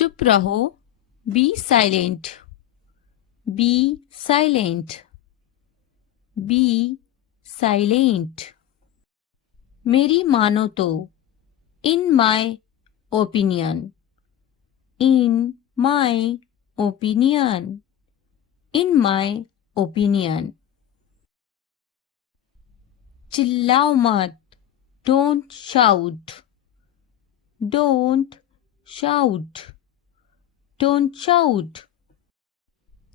चुप रहो, be silent, be silent, be silent. मेरी मानो तो, in my opinion, in my opinion, in my opinion. चिल्लाओ मत, don't shout, don't shout, don't shout.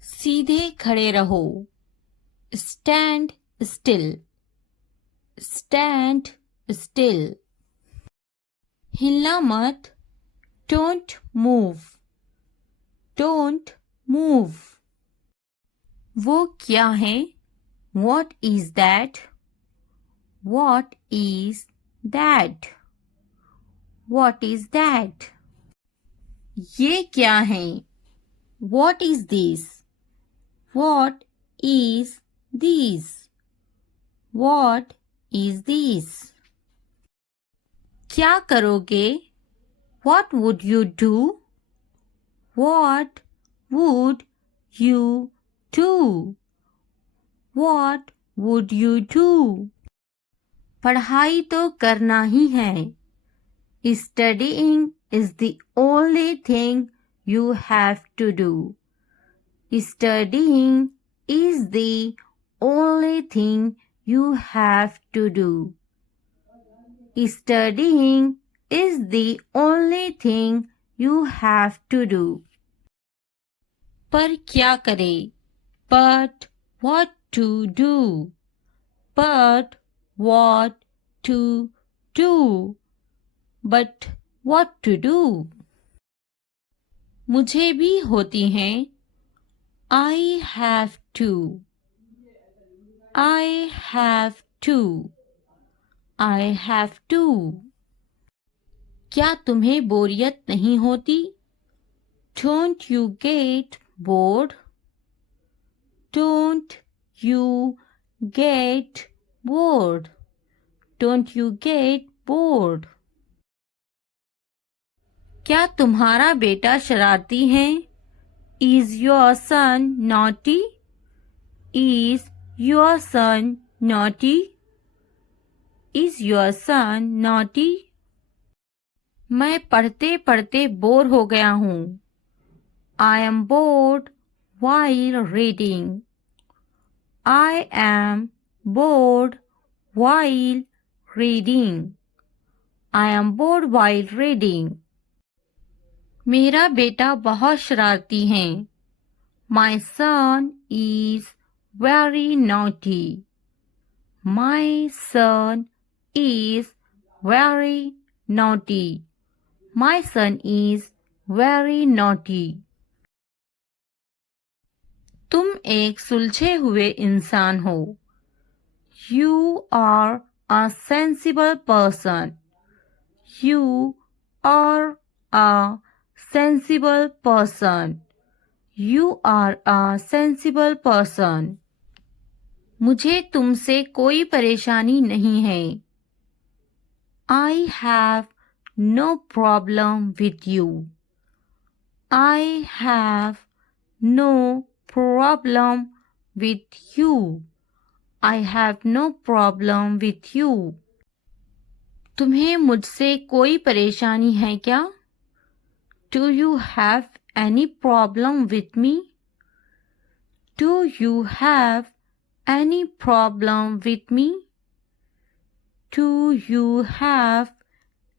सीधे खड़े रहो, स्टैंड स्टिल, स्टैंड स्टिल। हिलना मत, डोंट मूव, डोंट मूव। वो क्या है, what is that, what is that, what is that. ये क्या है, what is this, what is this, what is this. क्या करोगे, what would you do, what would you do, what would you do. पढ़ाई तो करना ही है, studying is the only thing you have to do, studying is the only thing you have to do, studying is the only thing you have to do. पर क्या करें, but what to do, but what to do, but what to do. मुझे भी होती हैं, I have to, I have to, I have to. क्या तुम्हें बोरियत नहीं होती, Don't you get bored, Don't you get bored, Don't you get bored. क्या तुम्हारा बेटा शरारती है, Is your son naughty, Is your son naughty, Is your son naughty. मैं पढ़ते पढ़ते बोर हो गया हूँ, I am bored while reading, I am bored while reading, I am bored while reading. मेरा बेटा बहुत शरारती है, My son is very naughty, My son is very naughty, My son is very naughty. तुम एक सुलझे हुए इंसान हो, You are a sensible person, You are a sensible person, You are a sensible person. मुझे तुमसे कोई परेशानी नहीं है, I have no problem with you, I have no problem with you, I have no problem with you. तुम्हें मुझसे कोई परेशानी है क्या, Do you have any problem with me, Do you have any problem with me, Do you have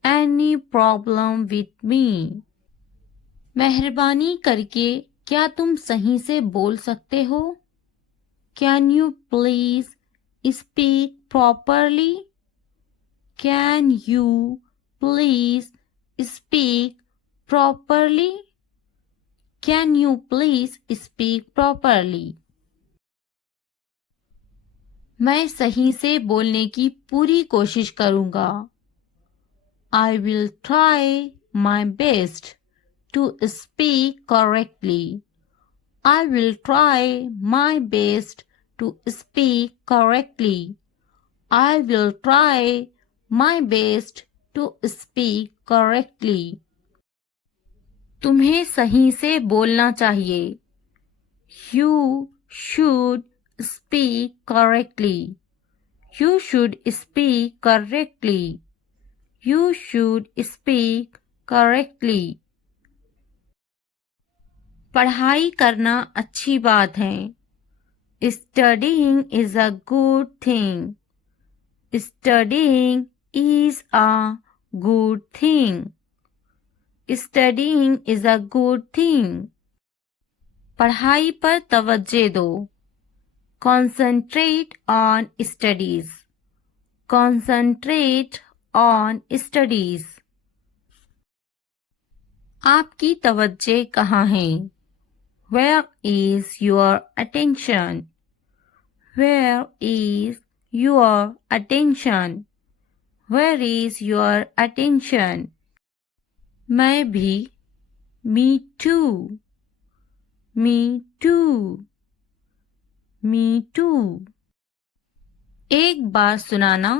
any problem with me. मेहरबानी करके क्या तुम सही से बोल सकते हो, Can you please speak properly, Can you please speak properly, Can you please speak properly. मैं सही से बोलने की पूरी कोशिश करूँगा, I will try my best to speak correctly, I will try my best to speak correctly, I will try my best to speak correctly. तुम्हें सही से बोलना चाहिए. You should speak correctly. You should speak correctly. You should speak correctly. पढ़ाई करना अच्छी बात है. Studying is a good thing. Studying is a good thing. Studying is a good thing. पढ़ाई पर तवज्जो दो. Concentrate on studies. Concentrate on studies. आपकी तवज्जो कहाँ है? Where is your attention? Where is your attention? Where is your attention? मैं भी. Me too. Me too. Me too. एक बार सुनाना.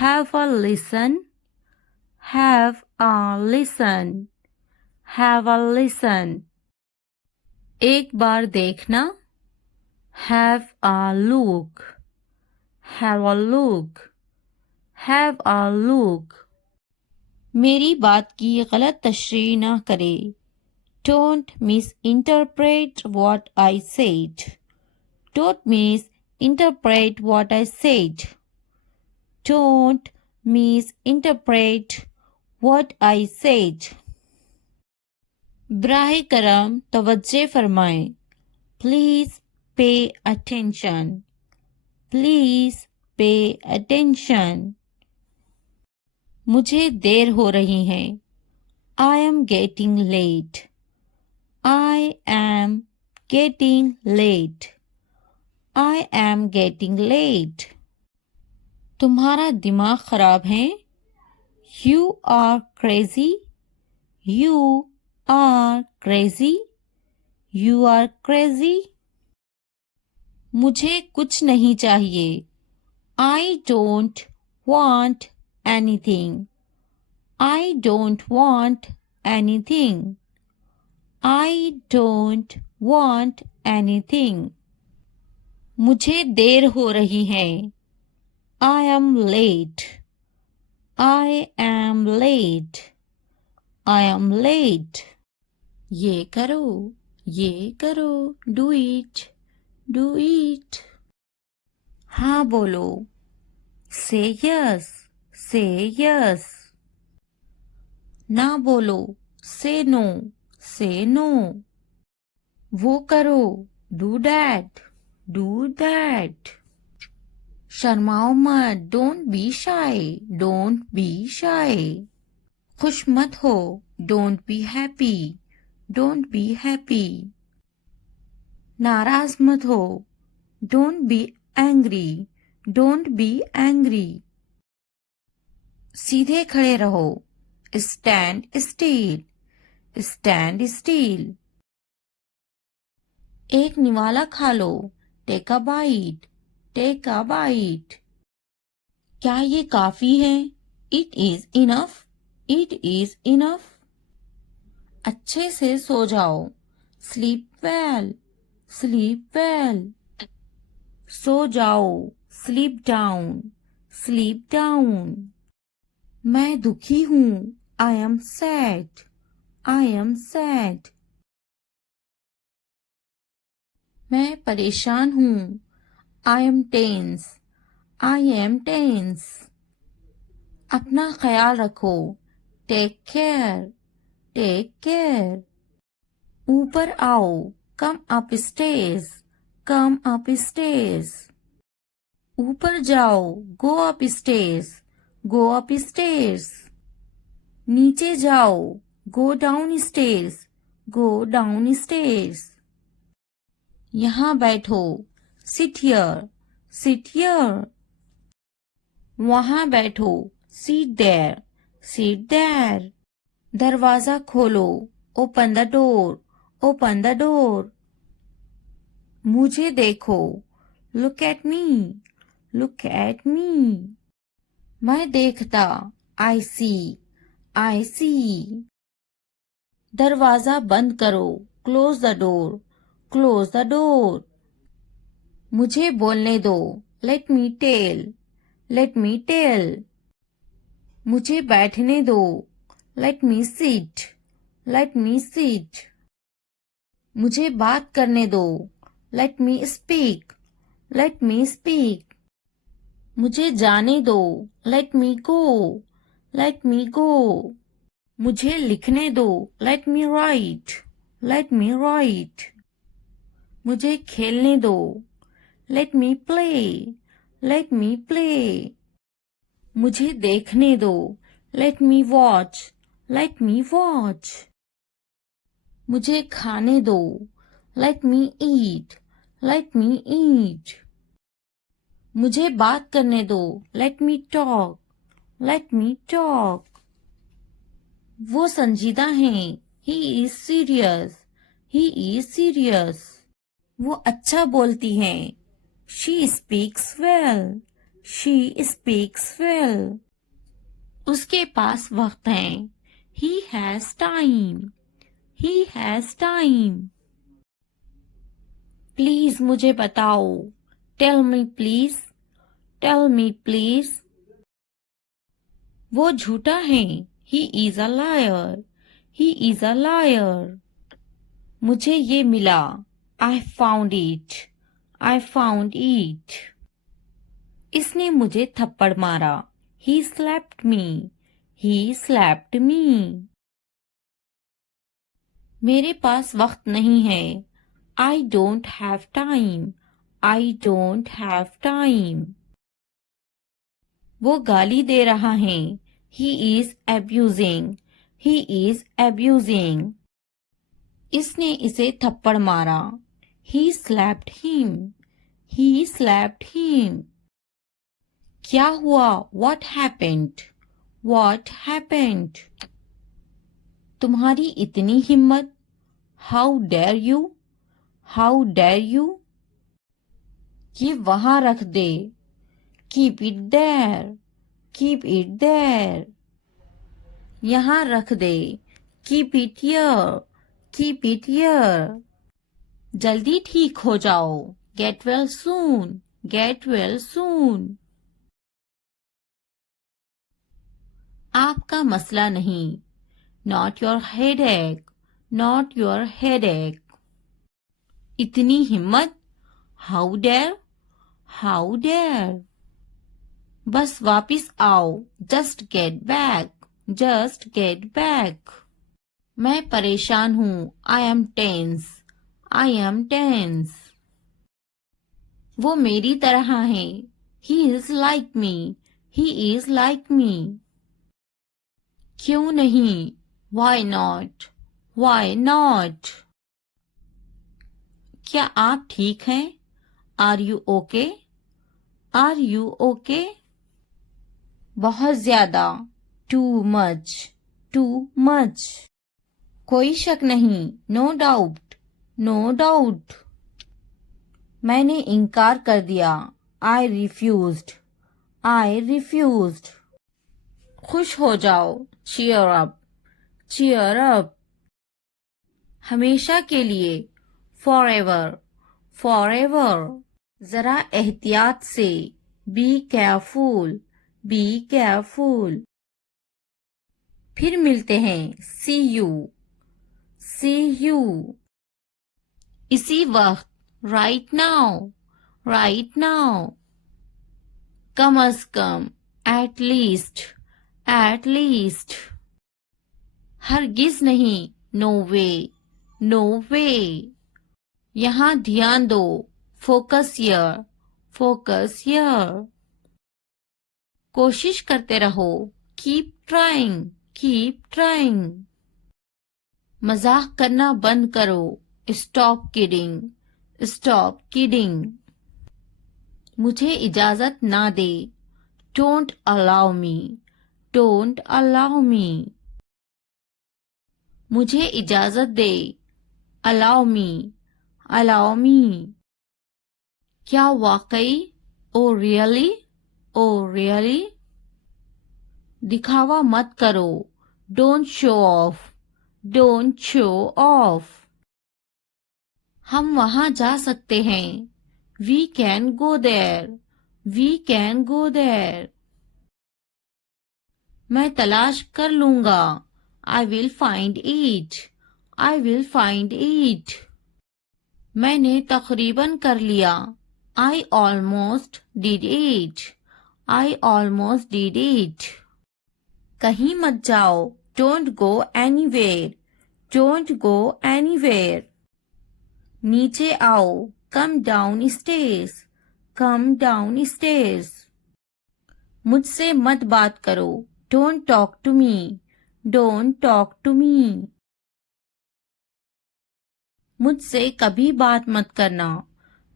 Have a listen. Have a listen. Have a listen. एक बार देखना. Have a look. Have a look. Have a look. मेरी बात की गलत तशरीह ना करे. Don't misinterpret what I said. Don't misinterpret what I said. Don't misinterpret what I said. बराह करम तवज्जो फरमाएं. Please pay attention. Please pay attention. मुझे देर हो रही है. I am getting late. I am getting late. I am getting late. तुम्हारा दिमाग खराब है. You are crazy. You are crazy. You are crazy. मुझे कुछ नहीं चाहिए. I don't want anything. I don't want anything. I don't want anything. मुझे देर हो रही है. I am late. I am late. I am late. ये करो. ये करो. Do it. Do it. हाँ बोलो. Say yes. Say yes. ना बोलो. Say no. Say no. वो करो. Do that. Do that. शर्माओ मत. Don't be shy. Don't be shy. खुश मत हो. Don't be happy. Don't be happy. नाराज मत हो. Don't be angry. Don't be angry. सीधे खड़े रहो. Stand still. Stand still. एक निवाला खा लो. Take a bite. Take a bite. क्या ये काफी है? It is enough. It is enough. अच्छे से सो जाओ. Sleep well. Sleep well. सो जाओ. Sleep down. Sleep down. मैं दुखी हूँ. I am sad. I am sad. मैं परेशान हूँ. I am tense. I am tense. अपना ख्याल रखो. Take care. Take care. ऊपर आओ. Come upstairs. Come upstairs. ऊपर जाओ. Go upstairs. Go upstairs. नीचे जाओ. Go downstairs. Go downstairs. यहाँ बैठो. Sit here. Sit here. वहाँ बैठो. Sit there. Sit there. दरवाजा खोलो. Open the door. Open the door. मुझे देखो. Look at me. Look at me. मैं देखता. I see. I see. दरवाजा बंद करो, close the door, close the door. मुझे बोलने दो, let me tell, let me tell. मुझे बैठने दो, let me sit, let me sit. मुझे बात करने दो, let me speak, let me speak. मुझे जाने दो, लेट मी गो, लेट मी गो। मुझे लिखने दो, लेट मी राइट, लेट मी राइट। मुझे खेलने दो, लेट मी प्ले, लेट मी प्ले। मुझे देखने दो, लेट मी वॉच, लेट मी वॉच। मुझे खाने दो, लेट मी ईट, लेट मी ईट। मुझे बात करने दो, let me talk, let me talk. वो संजीदा हैं, he is serious, he is serious. वो अच्छा बोलती हैं, she speaks well, she speaks well. उसके पास वक्त है, he has time, he has time. Please मुझे बताओ, tell me please, tell me please. वो झूठा है, he is a liar, he is a liar. मुझे ये मिला, I found it, I found it. इसने मुझे थप्पड़ मारा, he slapped me, he slapped मी। मेरे पास वक्त नहीं है, I don't have time, I don't have time. वो गाली दे रहा है, he is abusing, he is abusing. इसने इसे थप्पड़ मारा, he slapped him, he slapped him. क्या हुआ, व्हाट हैपेंड, व्हाट हैपेंड। तुम्हारी इतनी हिम्मत, how dare you, how dare you. ये वहां रख दे, keep it there, keep it there. यहां रख दे, keep it here, keep it here. जल्दी ठीक हो जाओ, get well soon, get well soon. आपका मसला नहीं, not your headache, not your headache. इतनी हिम्मत, हाउ डेयर, हाउ डेयर। बस वापिस आओ, just get back, just get back. मैं परेशान हूं, I am tense, I am tense. वो मेरी तरह है, he is like me, he is like me. क्यों नहीं, वाई नॉट, वाई नॉट। क्या आप ठीक हैं, are you okay, are you okay. बहुत ज्यादा, टू मच, टू मच। कोई शक नहीं, नो डाउट, नो डाउट। मैंने इनकार कर दिया, आई रिफ्यूज्ड, आई रिफ्यूज्ड। खुश हो जाओ, चीयर अप, चीयर अप। हमेशा के लिए, फॉर एवर, फॉर एवर। जरा एहतियात से, बी केयरफुल, बी केयरफुल। फिर मिलते हैं, सी यू, सी यू। इसी वक्त, राइट नाउ, राइट नाउ। कम अज कम, एट लीस्ट, एट लीस्ट। हरगिज नहीं, नो वे, नो वे। यहां ध्यान दो, फोकस हियर, फोकस हियर। कोशिश करते रहो, कीप ट्राइंग, कीप ट्राइंग। मजाक करना बंद करो, स्टॉप किडिंग, स्टॉप किडिंग। मुझे इजाजत ना दे, don't allow me, don't allow me. मुझे इजाजत दे, अलाउ मी, अलाउ मी। क्या वाकई, ओ रियली, ओ रियली। दिखावा मत करो, don't show off, Don't show off. हम वहां जा सकते हैं. We can go there. We can go there. मैं तलाश कर लूंगा. I will find it. I will find it. मैंने तकरीबन कर लिया. I almost did it. I almost did it. कहीं मत जाओ. Don't go anywhere. Don't go anywhere. नीचे आओ. Come downstairs. Come downstairs. मुझसे मत बात करो. Don't talk to me. Don't talk to me. मुझसे कभी बात मत करना.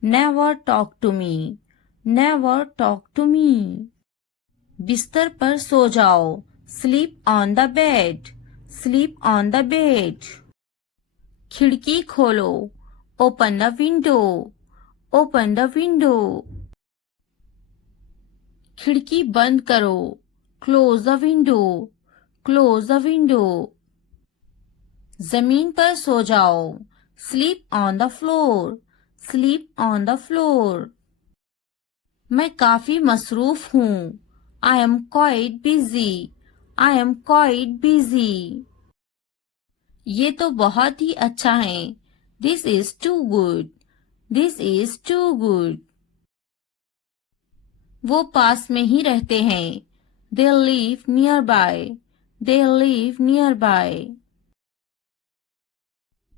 Never talk to me. Never talk to me. बिस्तर पर सो जाओ. Sleep on the bed. Sleep on the bed. खिड़की खोलो. Open the window. Open the window. खिड़की बंद करो. Close the window. Close the window. जमीन पर सो जाओ. Sleep on the floor. Sleep on the floor. मैं काफी मसरूफ हूँ. I am quite busy. I am quite busy. ये तो बहुत ही अच्छा है. This is too good. This is too good. वो पास में ही रहते हैं. They live nearby. They live nearby.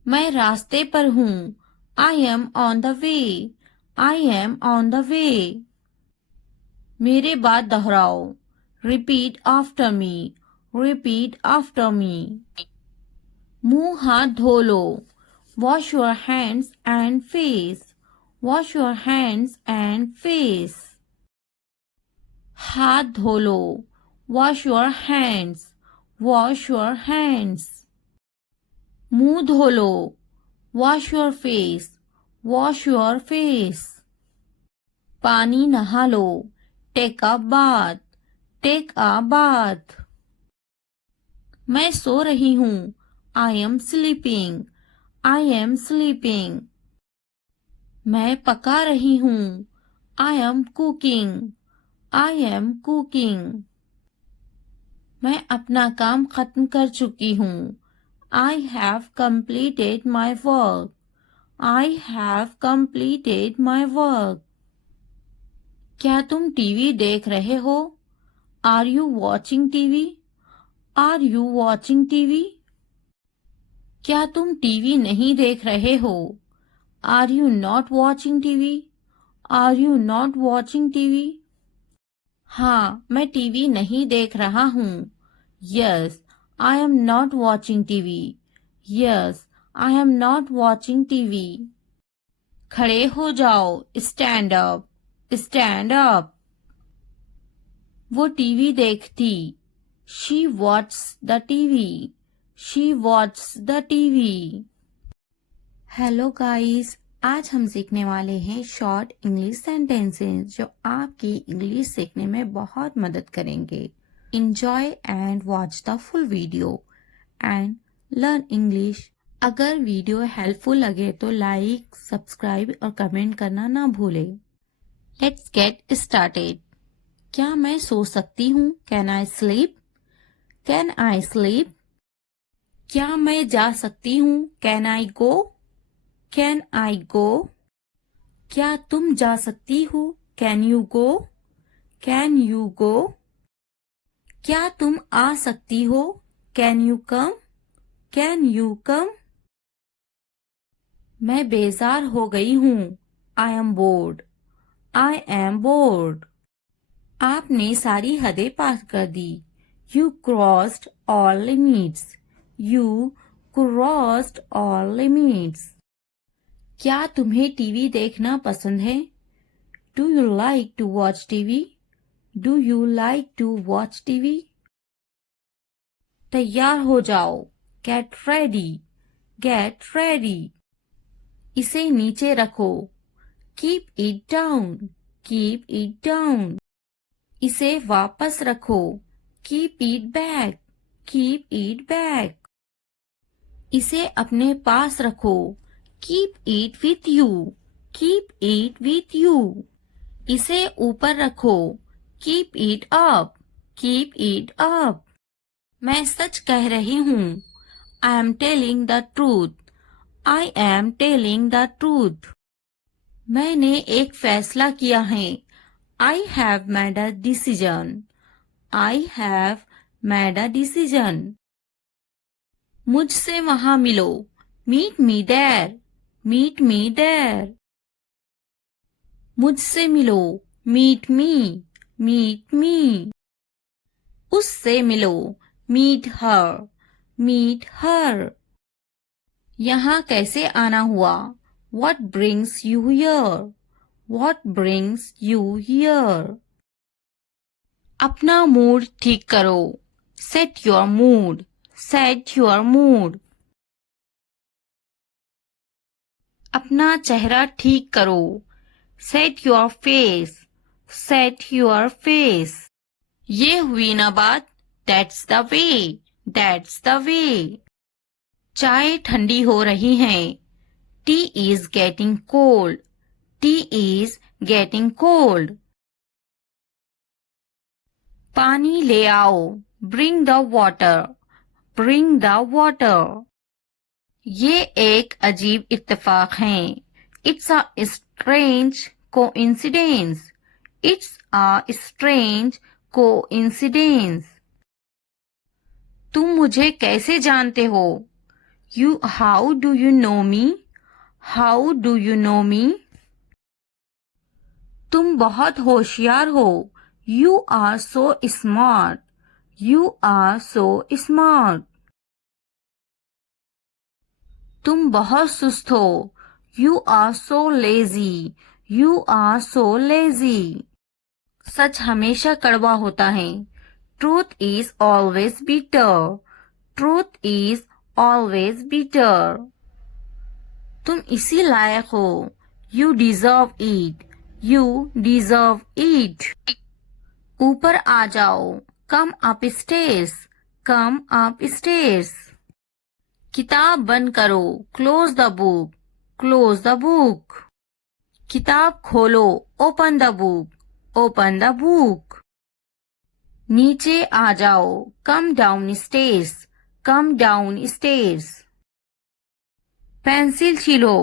मैं रास्ते पर हूँ. I am on the way. I am on the way. मेरे बाद दोहराओ. Repeat after me. Repeat after me. मुंह हाथ धो लो. Wash your hands and face. Wash your hands and face. हाथ धो लो. Wash your hands. Wash your hands. मुंह धो लो. Wash your face. Wash your face. पानी नहा लो. Take a bath. Take a bath. मैं सो रही हूँ. I am sleeping. I am sleeping. मैं पका रही हूँ. I am cooking. I am cooking. मैं अपना काम खत्म कर चुकी हूँ. I have completed my work. I have completed my work. क्या तुम टीवी देख रहे हो? Are you watching TV? Are you watching TV? क्या तुम टीवी नहीं देख रहे हो? Are you not watching TV? Are you not watching TV? हाँ, मैं टीवी नहीं देख रहा हूँ. Yes, I am not watching TV. Yes, I am not watching TV. खड़े हो जाओ. Stand up. Stand up. वो टीवी देखती. She watched the TV. She watched the TV. Hello guys, आज हम सीखने वाले हैं शॉर्ट इंग्लिश सेंटेंसेस जो आपकी इंग्लिश सीखने में बहुत मदद करेंगे. Enjoy and watch the full video and learn English. अगर वीडियो हेल्पफुल लगे तो लाइक, सब्सक्राइब और कमेंट करना ना भूलें. Let's get started. क्या मैं सो सकती हूँ? Can I sleep? Can I sleep? क्या मैं जा सकती हूँ? Can I go? Can I go? क्या तुम जा सकती हो? Can you go? Can you go? क्या तुम आ सकती हो? Can you come? Can you come? मैं बेजार हो गई हूँ. I am bored. I am bored. आपने सारी हदें पार कर दी. You crossed all limits. You crossed all limits. क्या तुम्हें टीवी देखना पसंद है? Do you like to watch TV? Do you like to watch TV? तैयार हो जाओ. Get ready. Get ready. इसे नीचे रखो. Keep it down. Keep it down. इसे वापस रखो. Keep it back. Keep it back. इसे अपने पास रखो, keep it with you, keep it with you. इसे ऊपर रखो, keep it up, keep it up. मैं सच कह रही हूँ, I am telling the truth, I am telling the truth. मैंने एक फैसला किया है, I have made a decision, I have made a decision. मुझसे वहां मिलो, meet me there, meet me there. मुझसे मिलो, मीट मी, मीट मी। उससे मिलो, मीट हर, मीट हर। यहाँ कैसे आना हुआ, what brings you here, what brings you here। अपना मूड ठीक करो, set your mood, set your mood। अपना चेहरा ठीक करो, set your face, set your face। ये हुई ना बात, that's the way, that's the way। चाय ठंडी हो रही है, tea is getting cold, tea is getting cold। पानी ले आओ, bring the water, bring the water। ये एक अजीब इत्तेफाक है, it's a strange coincidence, it's a strange coincidence। तुम मुझे कैसे जानते हो, how do you know me, how do you know me। तुम बहुत होशियार हो, you are so smart, you are so smart। तुम बहुत सुस्त हो, you are so lazy, you are so lazy। सच हमेशा कड़वा होता है, truth is always bitter, truth is always bitter। तुम इसी लायक हो, you deserve it, you deserve it। ऊपर आ जाओ, come upstairs, come upstairs। किताब बंद करो, close the book, close the book। किताब खोलो, open the book, open the book। नीचे आ जाओ, come downstairs, come downstairs। Pencil छीलो,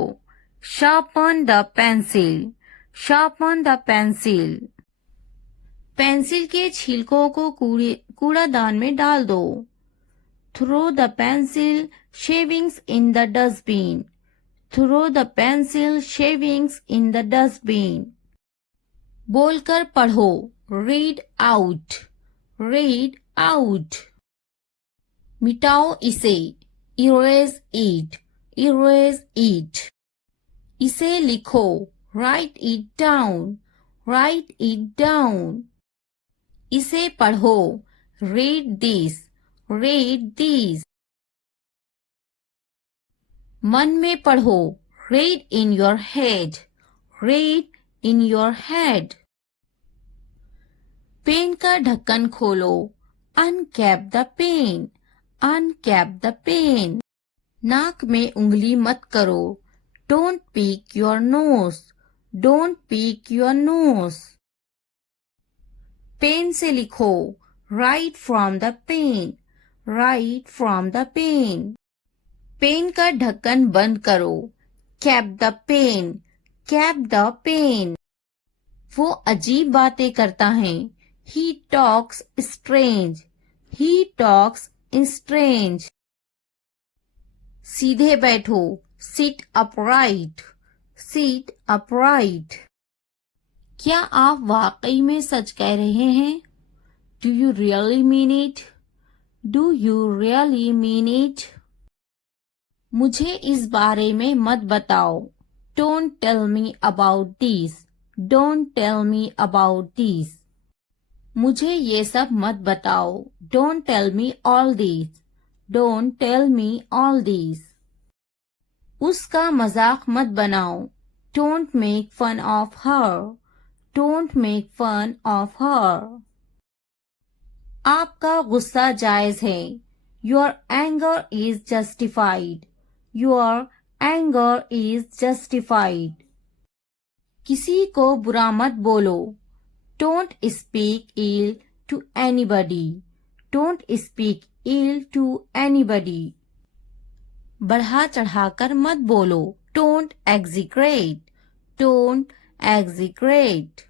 sharpen the pencil, sharpen the pencil। Pencil के छिलकों को कूड़ादान में डाल दो, throw the pencil shavings in the dustbin, throw the pencil shavings in the dustbin। बोलकर पढ़ो, read out, read out। मिटाओ इसे, erase it, erase it। इसे लिखो, write it down, write it down। इसे पढ़ो, read this, read this। मन में पढ़ो, read in your head, read in your head। Pen का ढक्कन खोलो, uncap the pen, uncap the pen। नाक में उंगली मत करो, don't pick your nose, don't pick your nose। Pen से लिखो, write from the pen, write from the pen। Pen का ढक्कन बंद करो, cap the pen, cap the pen। वो अजीब बातें करता है, he talks strange, he talks strange। सीधे बैठो, sit upright, sit upright। क्या आप वाकई में सच कह रहे हैं, do you really mean it, do you really mean it। मुझे इस बारे में मत बताओ, don't tell me about this, don't tell me about this। मुझे ये सब मत बताओ, don't tell me all this, don't tell me all this। उसका मजाक मत बनाओ, don't make fun of her, don't make fun of her। आपका गुस्सा जायज है, Your anger is justified. Your anger is justified. किसी को बुरा मत बोलो. Don't speak ill to anybody. Don't speak ill to anybody. बढ़ा चढ़ाकर मत बोलो. Don't exaggerate. Don't exaggerate.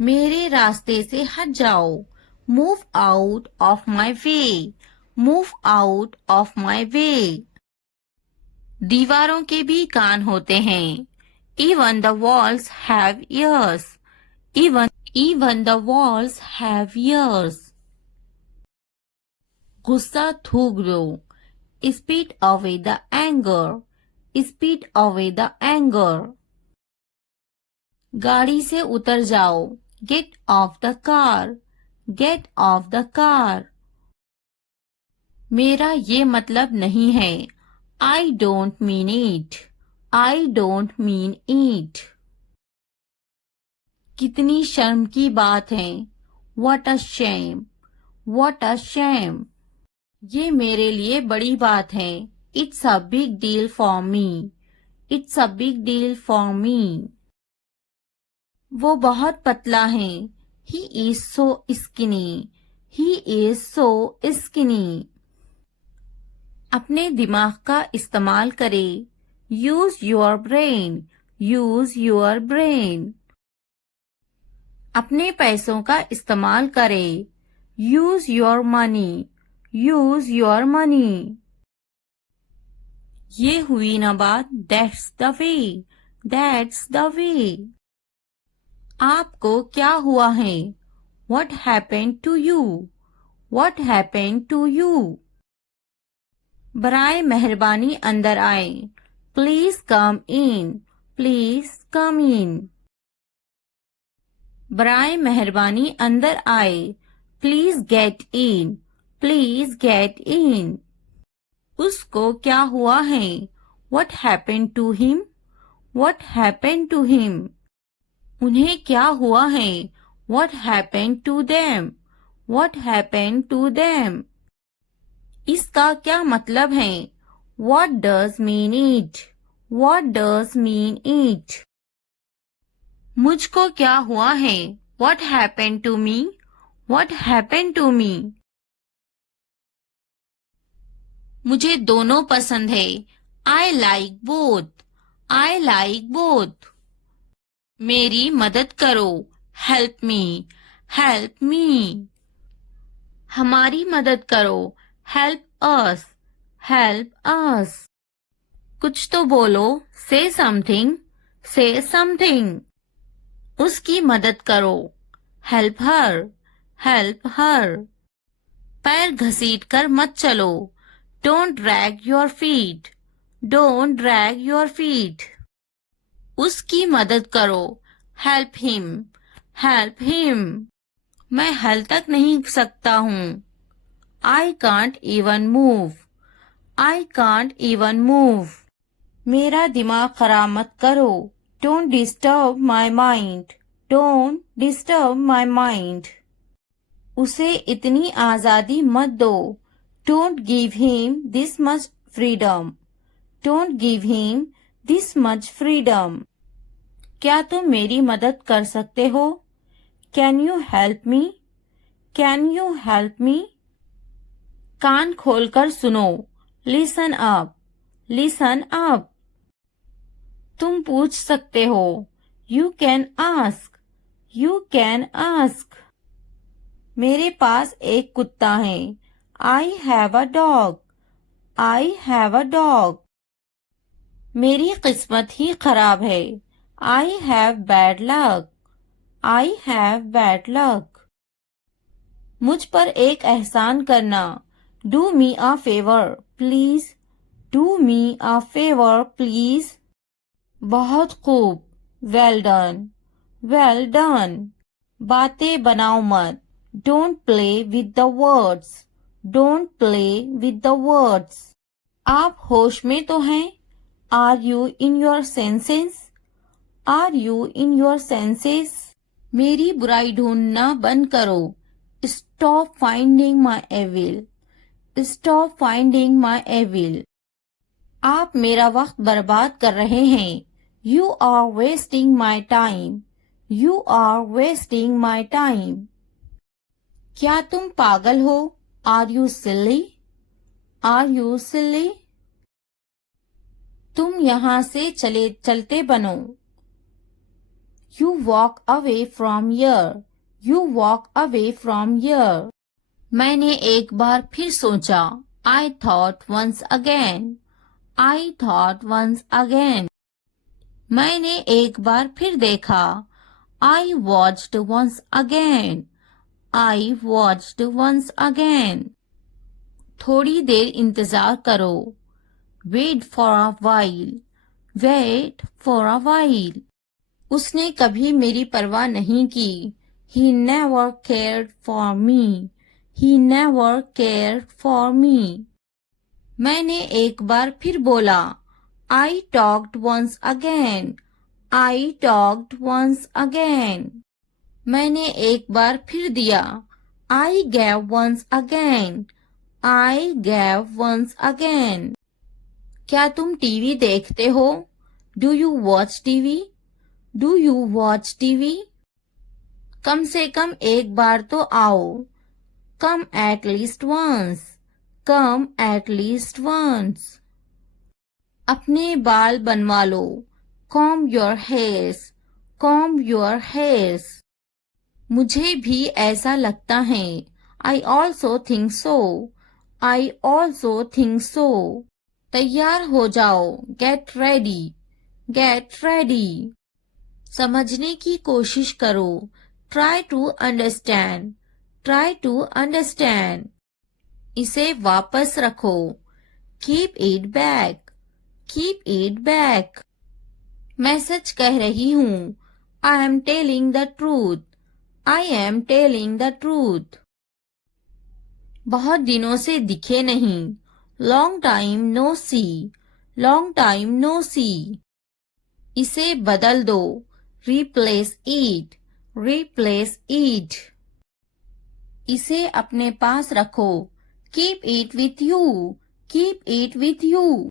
मेरे रास्ते से हट जाओ. Move out of my way. Move out of my way. दीवारों के भी कान होते हैं. Even the walls have ears. Even the walls have ears. गुस्सा थूक दो. Spit away the anger. Spit away the anger. गाड़ी से उतर जाओ. Get off the car. Get off the car. मेरा ये मतलब नहीं है. I don't mean it. I don't mean it. कितनी शर्म की बात है. What a shame. What a shame. ये मेरे लिए बड़ी बात है. It's a big deal for me. It's a big deal for me. वो बहुत पतला है. He is so skinny. He is so skinny. अपने दिमाग का इस्तेमाल करें. Use your brain. Use your brain. अपने पैसों का इस्तेमाल करें. Use your money. Use your money. ये हुई ना बात. That's the way. That's the way. आपको क्या हुआ है? What happened to you? What happened to you? बराए मेहरबानी अंदर आए. Please come in. Please come in. बराए मेहरबानी अंदर आए. Please get in. Please get in. उसको क्या हुआ है? What happened to him? What happened to him? उन्हें क्या हुआ है? What happened to them? What happened to them? इसका क्या मतलब है? What does mean it? What does mean it? मुझको क्या हुआ है? What happened to me? What happened to me? मुझे दोनों पसंद है. I like both. I like both. मेरी मदद करो. Help me. Help me. हमारी मदद करो. Help us. Help us. कुछ तो बोलो. Say something. Say something. उसकी मदद करो. Help her. Help her. पैर घसीट कर मत चलो. Don't drag your feet. Don't drag your feet. उसकी मदद करो. Help him. Help him. मैं हल तक नहीं सकता हूँ. I can't even move. I can't even move. मेरा दिमाग खराब मत करो. Don't disturb my mind. Don't disturb my mind. उसे इतनी आज़ादी मत दो. Don't give him this much freedom. Don't give him this much freedom. क्या तुम मेरी मदद कर सकते हो? Can you help me? Can you help me? कान खोलकर सुनो. Listen up. Listen up. तुम पूछ सकते हो. You can ask. You can ask. मेरे पास एक कुत्ता है. I have a dog. I have a dog. मेरी किस्मत ही खराब है. I have bad luck. I have bad luck. मुझ पर एक एहसान करना. Do me a favor, please. Do me a favor, please. बहुत खूब. Well done. Well done. बातें बनाओ मत. Don't play with the words. Don't play with the words. आप होश में तो हैं? Are you in your senses? Are you in your senses? मेरी बुराई ढूंढना बंद करो. Stop finding my evil. Stop finding my evil. आप मेरा वक्त बर्बाद कर रहे हैं. You are wasting my time. You are wasting my time. क्या तुम पागल हो? Are you silly? Are you silly? तुम यहाँ से चलते बनो. You walk away from here. You walk away from here. मैंने एक बार फिर सोचा. I thought once again. I thought once again. मैंने एक बार फिर देखा. I watched once again. I watched once again. थोड़ी देर इंतजार करो. Wait for a while. Wait for a while. उसने कभी मेरी परवाह नहीं की. He never cared for me. He never cared for me. मैंने एक बार फिर बोला. I talked once again. I talked once again. मैंने एक बार फिर दिया. I gave once again. I gave once again. क्या तुम टीवी देखते हो? Do you watch TV? Do you watch TV? कम से कम एक बार तो आओ. Come at least once. Come at least once. अपने बाल बनवा लो. Comb your hairs. Comb your hairs. मुझे भी ऐसा लगता है. I also think so. I also think so. तैयार हो जाओ. Get ready. Get ready. समझने की कोशिश करो. Try to understand. Try to understand. इसे वापस रखो. Keep it back. Keep it back. मैं सच कह रही हूँ. I am telling the truth. I am telling the truth. बहुत दिनों से दिखे नहीं. Long time no see. Long time no see. इसे बदल दो. Replace it. Replace it. इसे अपने पास रखो. Keep it with you. Keep it with you.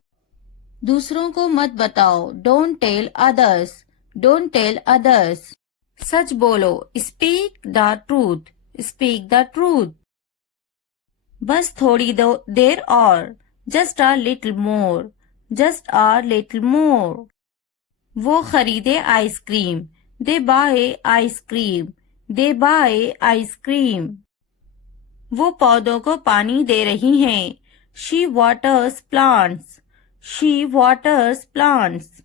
दूसरों को मत बताओ. Don't tell others. Don't tell others. सच बोलो. Speak the truth. Speak the truth. बस थोड़ी देर और. Just a little more. Just a little more. वो खरीदे ice cream. They buy ice cream. They buy ice cream. वो पौधों को पानी दे रही हैं. She waters plants. She waters plants.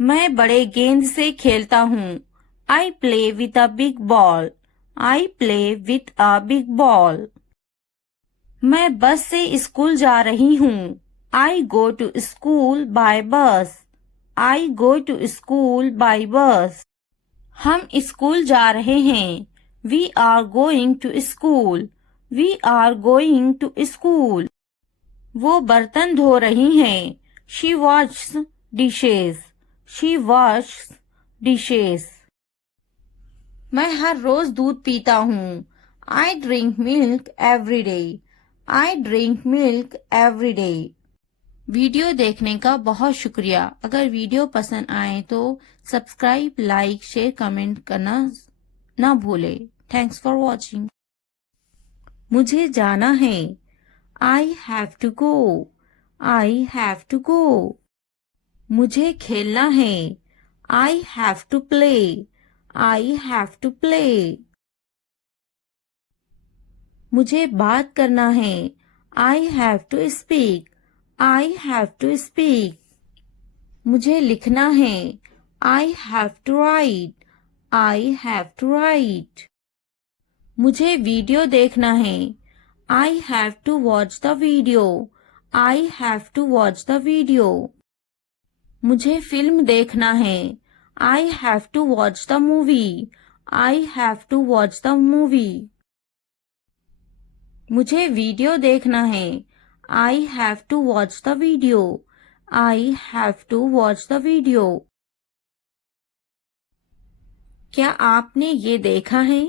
मैं बड़े गेंद से खेलता हूँ. I play with a big ball. I play with a big ball. मैं बस से स्कूल जा रही हूँ. I go to school by bus. I go to school by bus. हम स्कूल जा रहे हैं. We are going to school. We are going to school. वो बर्तन धो रही हैं. She washes dishes. She washes dishes. मैं हर रोज दूध पीता हूँ. I drink milk every day. I drink milk every day. Video देखने का बहुत शुक्रिया. अगर वीडियो पसंद आए तो सब्सक्राइब, लाइक, शेयर, कमेंट करना ना भूले. Thanks for watching. मुझे जाना है. I have to go. I have to go. मुझे खेलना है. I have to play. I have to play. मुझे बात करना है. I have to speak. I have to speak. मुझे लिखना है. I have to write. I have to write. मुझे वीडियो देखना है. I have to watch the video. I have to watch the video. मुझे फिल्म देखना है. I have to watch the movie. I have to watch the movie. मुझे video देखना है. I have to watch the video. I have to watch the video. क्या आपने ये देखा है?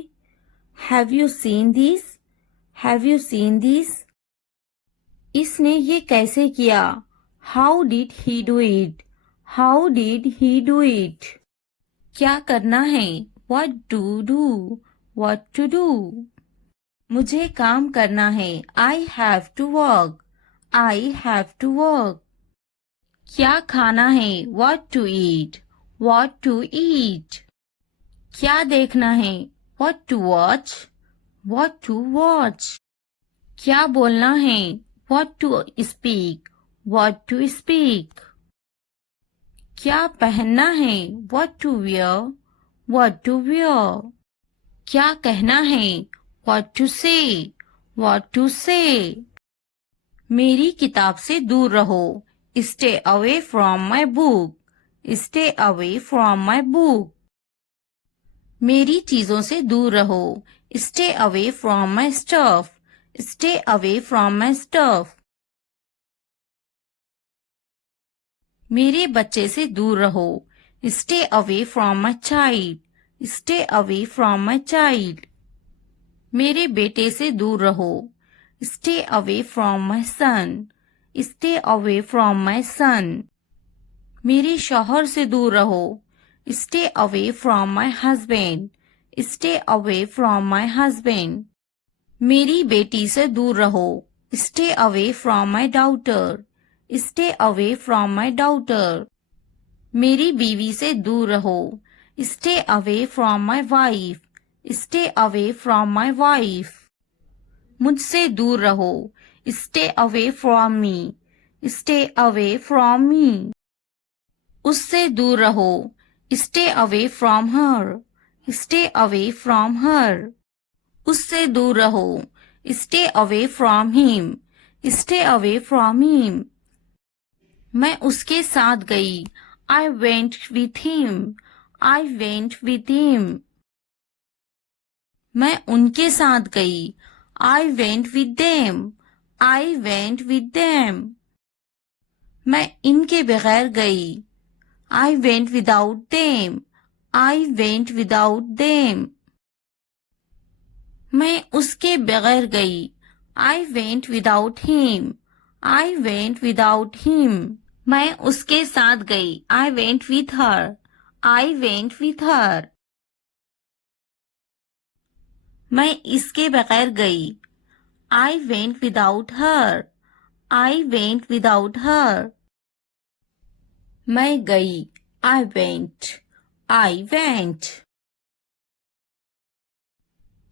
Have you seen this? Have you seen this? इसने ये कैसे किया? How did he do it? How did he do it? क्या करना है? What to do? What to do? मुझे काम करना है। I have to work. I have to work. क्या खाना है? What to eat? What to eat? क्या देखना है? What to watch? What to watch? क्या बोलना है? What to speak? What to speak? क्या पहनना है? What to wear? What to wear? क्या कहना है? What to say? What to say? मेरी किताब से दूर रहो। Stay away from my book. Stay away from my book. मेरी चीजों से दूर रहो। Stay away from my stuff. Stay away from my stuff. मेरे बच्चे से दूर रहो। Stay away from my child. Stay away from my child. मेरे बेटे से दूर रहो। Stay away from my son. Stay away from my सन। मेरे शौहर से दूर रहो। Stay away from my husband. Stay away from my husband. मेरी बेटी से दूर रहो। Stay away from my daughter. Stay away from my daughter. मेरी बीवी से दूर रहो। Stay away from my wife. Stay away from my wife. मुझसे दूर रहो। Stay away from me. Stay away from me. उससे दूर रहो। Stay away from her. Stay away from her. उससे दूर रहो। Stay away from him. Stay away from him. मैं उसके साथ गई। I went with him. I went with him. मैं उनके साथ गई। I went with them. I went with them. मैं इनके बगैर गई। I went without them. I went without them. मैं उसके बगैर गई। I went without him. I went without him. मैं उसके साथ गई। I went with her. I went with her. मैं इसके बगैर गई। I went without her. I went without her. मैं गई। I went. I went.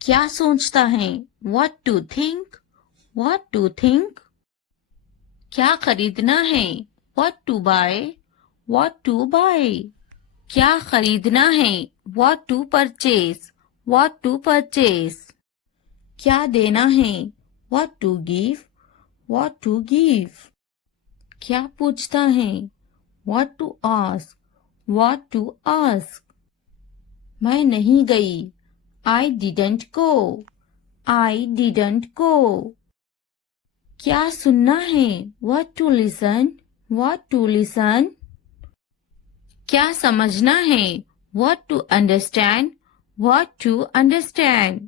क्या सोचता है? What to think? What to think? क्या खरीदना है? What to buy? What to buy? क्या खरीदना है? What to purchase? What to purchase? क्या देना है? What to give? What to give? क्या पूछता है? What to ask? What to ask? मैं नहीं गई। I didn't go. I didn't गो। क्या सुनना है? What to listen? What to listen? क्या समझना है? What to understand? What to understand?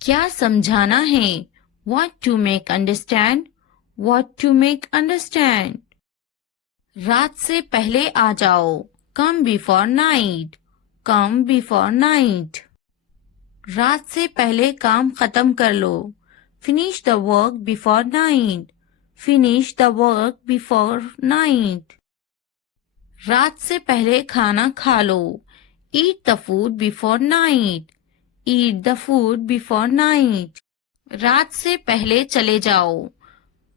क्या समझाना है? What to make understand? What to make understand? रात से पहले आ जाओ। Come before night. Come before night. रात से पहले काम खत्म कर लो। Finish the work before night. Finish the work before night. रात से पहले खाना खा लो। Eat the food before night. Eat the food before night. रात से पहले चले जाओ।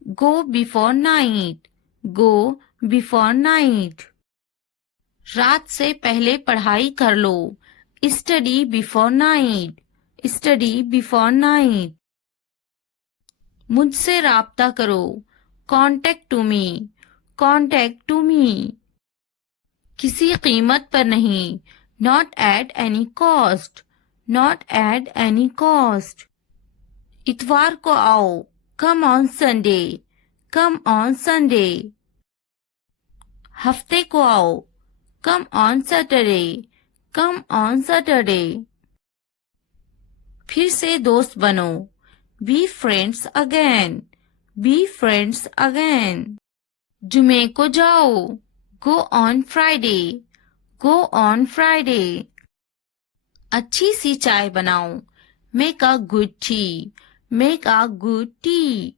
Go before night. Go before night. रात से पहले पढ़ाई कर लो। Study before night. Study before night. मुझसे राब्ता करो। Contact to me. Contact to me. किसी कीमत पर नहीं। Not at any cost. Not at any cost. इतवार को आओ। Come on Sunday. Come on Sunday. हफ्ते को आओ। Come on Saturday. Come on Saturday. फिर से दोस्त बनो। B friends again. Be friends again. जुमे को जाओ, go on Friday, go on Friday. अच्छी सी चाय बनाओ, make a good tea, make a good tea.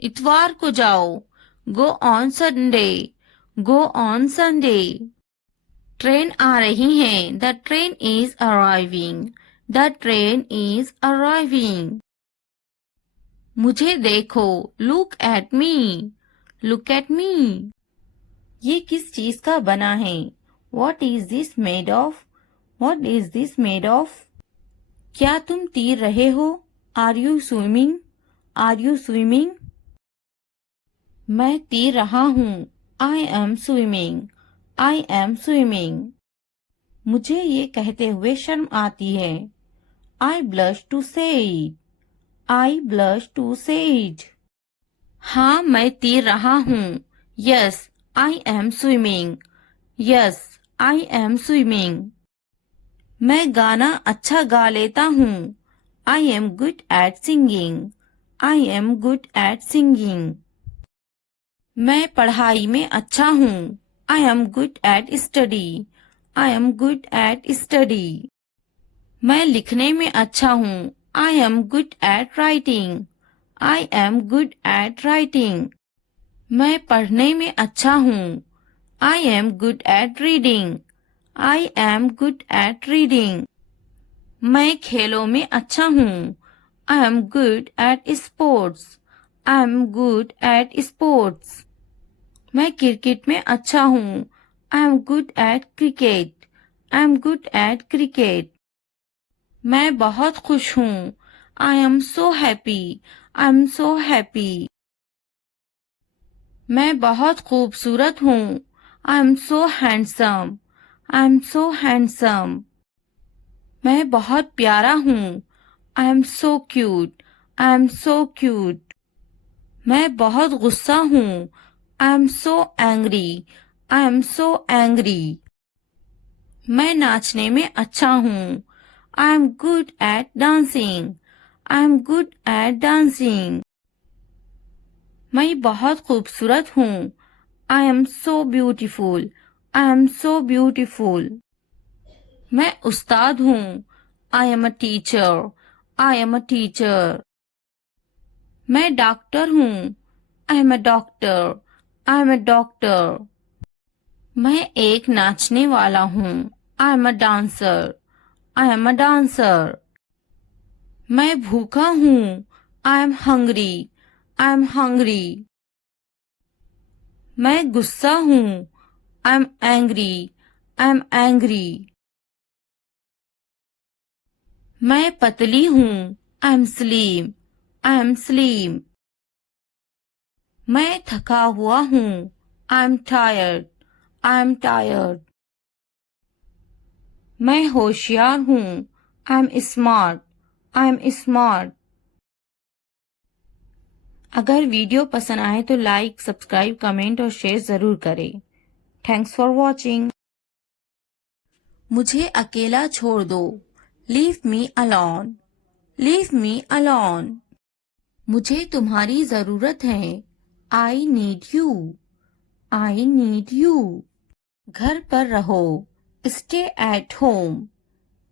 इतवार को जाओ, go on Sunday, go on Sunday. Train आ रही है, the train is arriving, the train is arriving. मुझे देखो, look at me, look at me. ये किस चीज का बना है? What is this made of, what is this made of. क्या तुम तैर रहे हो? Are you swimming, are you swimming. मैं तैर रहा हूँ, I am swimming, I am swimming. मुझे ये कहते हुए शर्म आती है, I blush to say it, I blush to say it. हाँ मैं तैर रहा हूँ, yes I am swimming, yes I am swimming. मैं गाना अच्छा गा लेता हूँ, I am good at singing, I am good at singing. मैं पढ़ाई में अच्छा हूँ, I am good eight study, I am good eight study. मैं लिखने में अच्छा हूँ, I am good at writing, I am good at writing. मैं पढ़ने में अच्छा हूँ, I am good eight reading, I am good eight reading. मैं खेलों में अच्छा हूँ, I am good eight sports, I am good eight sports. मैं क्रिकेट में अच्छा हूँ, I am good eight cricket, I am good eight cricket. मैं बहुत खुश हूँ, I am so happy, I am so happy. मैं बहुत खूबसूरत हूँ, I am so handsome, I am so handsome. मैं बहुत प्यारा हूँ, I am so cute, I am so cute. मैं बहुत गुस्सा हूँ, I am so angry, I am so angry. मैं नाचने में अच्छा हूँ, I am good at dancing, I am good at dancing. मैं बहुत खूबसूरत हूँ, I am so beautiful, I am so beautiful. मैं उस्ताद हूँ, I am a teacher, I am a teacher. मैं डॉक्टर हूँ, I am a doctor, I am a doctor. मैं एक नाचने वाला हूँ, I am a dancer, I am a dancer. मैं भूखा हूँ, I am hungry, I am hungry. मैं गुस्सा हूँ, I am angry, I am angry. मैं पतली हूँ, I M slim, I am slim. मैं थका हुआ हूँ, I am tired, I am tired. मैं होशियार हूँ, I am smart, I am smart. अगर वीडियो पसंद आए तो लाइक, सब्सक्राइब, कमेंट और शेयर जरूर करें। Thanks for watching. मुझे अकेला छोड़ दो, leave me alone, leave me alone. मुझे तुम्हारी जरूरत है, I need you, I need you. घर पर रहो, stay at home,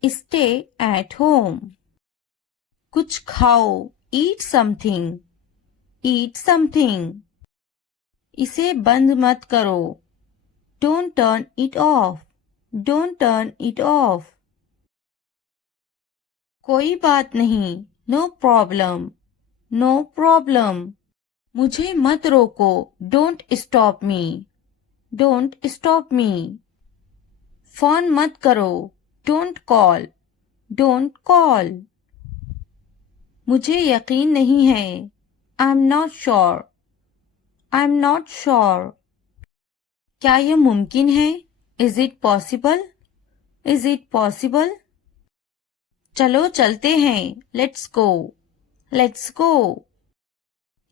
stay at home. कुछ खाओ, ईट समथिंग, ईट समथिंग। इसे बंद मत करो, don't turn it of, don't turn it of. कोई बात नहीं, नो प्रॉब्लम, नो प्रॉब्लम। मुझे मत रोको, don't stop me, don't stop me. Phone मत करो, डोंट कॉल, डोंट कॉल। मुझे यकीन नहीं है, I am not sure, I am not sure. क्या यह मुमकिन है? Is it possible, is it possible. चलो चलते हैं, लेट्स गो, लेट्स गो।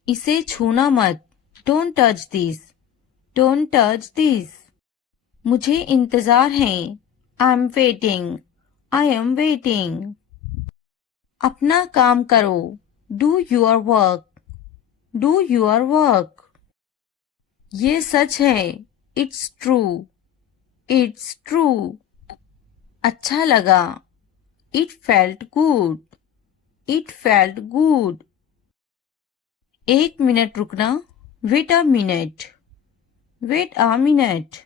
इसे छूना मत, don't touch this, don't touch this. मुझे इंतजार है, I am waiting, I am waiting. अपना काम करो, do your work, do your work. ये सच है। It's true. It's true. अच्छा लगा। It felt good. It felt good. एक मिनट रुकना। Wait a minute. Wait a minute.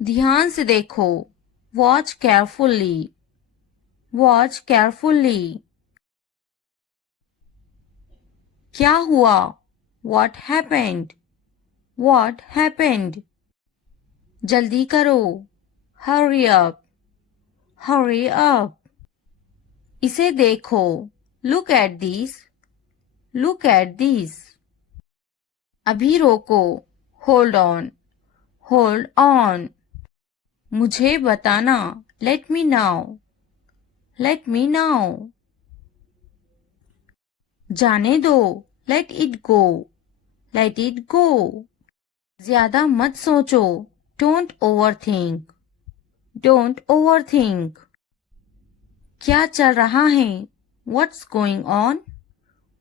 ध्यान से देखो। Watch carefully. Watch carefully. क्या हुआ? What happened? What happened? जल्दी करो। Hurry up. Hurry up. इसे देखो। Look at this. Look at this. अभी रोको। Hold on. Hold on. मुझे बताना। Let me know. Let me know. जाने दो। Let it go. Let it go. ज्यादा मत सोचो। Don't overthink. Don't overthink. क्या चल रहा है? What's going on?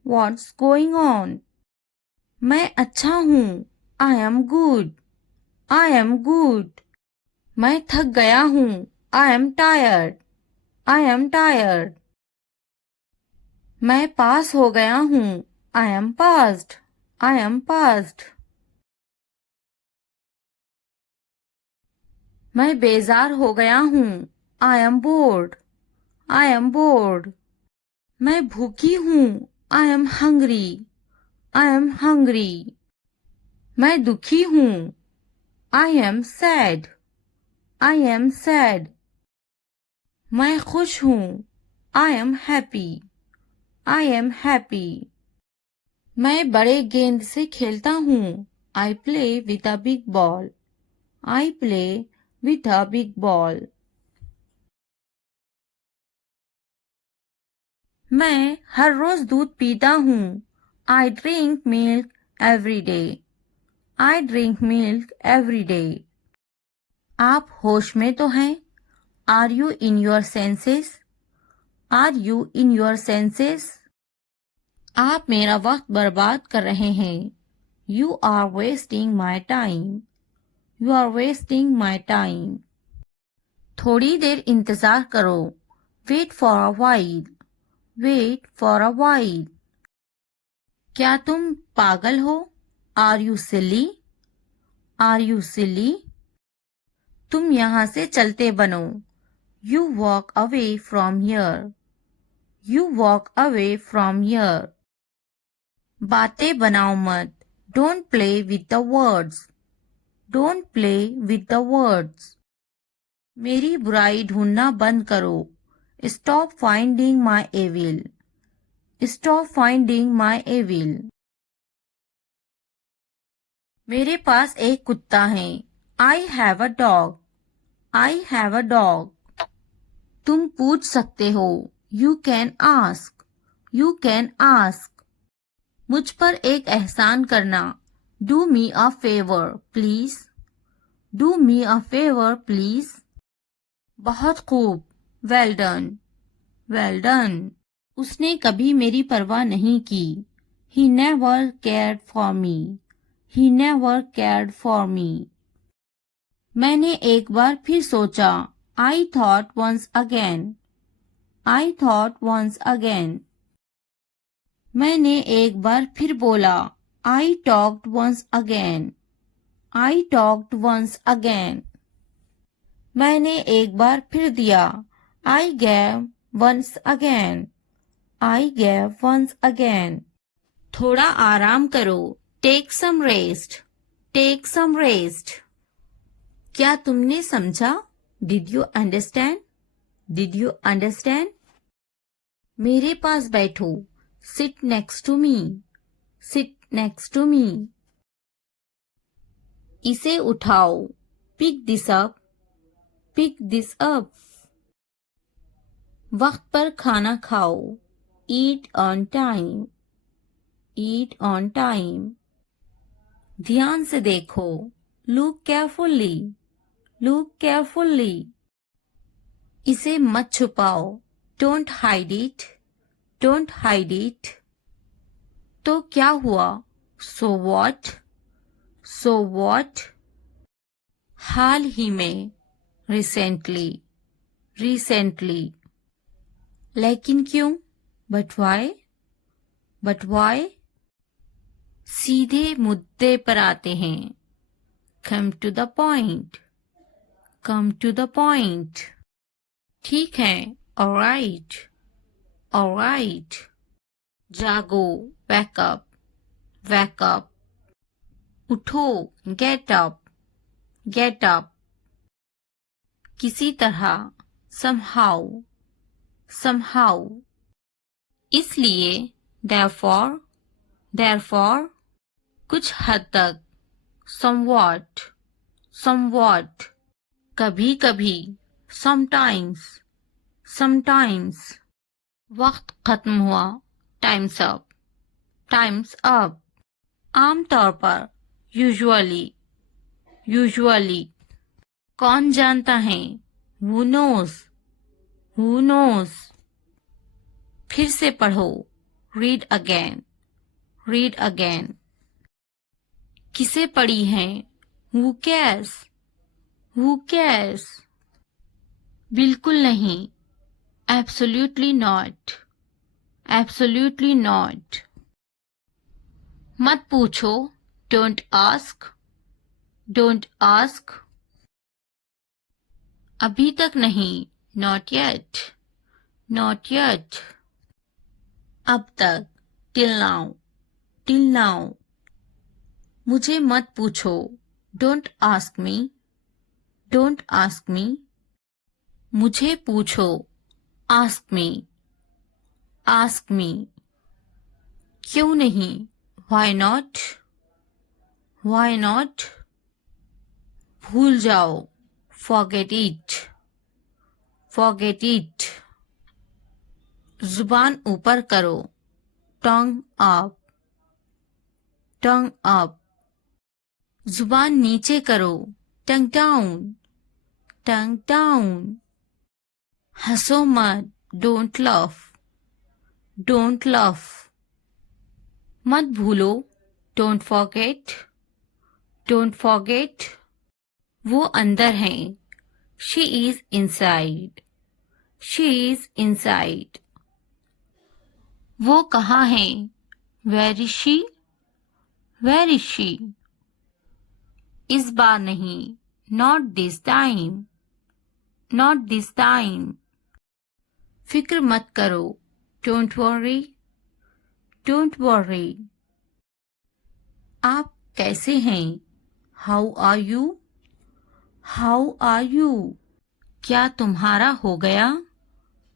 What's going on? मैं अच्छा हूँ। I am good. I am good. मैं थक गया हूँ। I am tired. I am tired. मैं पास हो गया हूँ। I am passed. I am passed. मैं बेजार हो गया हूँ। I am bored. I am bored. मैं भूखी हूँ। I am hungry. I am hungry. मैं दुखी हूँ। I am sad. I am sad. मैं खुश हूँ। I am happy. I am happy. मैं बड़े गेंद से खेलता हूँ। I play with a big ball. I play with a big ball. मैं हर रोज दूध पीता हूँ। I drink milk every day. I drink milk every day. आप होश में तो हैं? Are you in your senses? Are you in your senses? आप मेरा वक्त बर्बाद कर रहे हैं। You are wasting my time. You are wasting my time. थोड़ी देर इंतजार करो। Wait for a while. Wait for a while. क्या तुम पागल हो? Are you silly? Are you silly? तुम यहाँ से चलते बनो। You walk away from here. You walk away from here. बातें बनाओ मत। Don't play with the words. Don't play with the words. मेरी बुराई ढूंढना बंद करो। Stop finding my evil. Stop finding my evil. मेरे पास एक कुत्ता है। I have a dog. I have a dog. तुम पूछ सकते हो। You can ask. You can ask. मुझ पर एक एहसान करना। Do me a favor, please. Do me a favor, please. बहुत खूब। Well done. Well done. उसने कभी मेरी परवाह नहीं की। He never cared for me. He never cared for me. मैंने एक बार फिर सोचा। I thought once again. I thought once again. मैंने एक बार फिर बोला। I talked once again. I talked once again. मैंने एक बार फिर दिया। I gave once again. I gave once again. थोड़ा आराम करो। Take some rest. Take some rest. क्या तुमने समझा? Did you understand? Did you understand? मेरे पास बैठो। Sit next to me. Sit next to me. इसे उठाओ। Pick this up. Pick this up. वक्त पर खाना खाओ। Eat on time. Eat on time. ध्यान से देखो। Look carefully. Look carefully. इसे मत छुपाओ। Don't hide it. Don't hide it. तो क्या हुआ? So what? So what? हाल ही में, recently, recently. लेकिन क्यों? But why? But why? सीधे मुद्दे पर आते हैं. Come to the point. Come to the point. ठीक है. Alright. Alright. जागो. Wake up. Wake up. उठो. Get up. Get up. किसी तरह. Somehow. Somehow. इसलिए. Therefore. Therefore. कुछ हद तक. Somewhat. Somewhat. कभी कभी. Sometimes. Sometimes. वक्त खत्म हुआ. Time's up. Time's up. आमतौर पर. Usually. Usually. कौन जानता है? Who knows? Who knows? फिर से पढ़ो. Read again. Read again. किसे पढ़ी है? Who cares? Who cares? बिल्कुल नहीं. Absolutely not. Absolutely not. मत पूछो. Don't ask. Don't ask. अभी तक नहीं. Not yet. Not yet. अब तक. Till now. Till now. मुझे मत पूछो. Don't ask me. Don't ask me. मुझे पूछो. Ask me. Ask me. क्यों नहीं? Why not? Why not? भूल जाओ. Forget it. Forget it. जुबान ऊपर करो. Tongue up. Tongue up. जुबान नीचे करो. Tongue down. Tongue down. हंसो मत. Don't laugh. Don't laugh. मत भूलो. Don't forget. Don't forget. वो अंदर है. She is inside. She is inside. वो कहाँ है? Where is she? Where is she? इस बार नहीं. Not this time. Not this time. फिक्र मत करो. Don't worry. Don't worry. आप कैसे हैं? How are you? How are you? क्या तुम्हारा हो गया?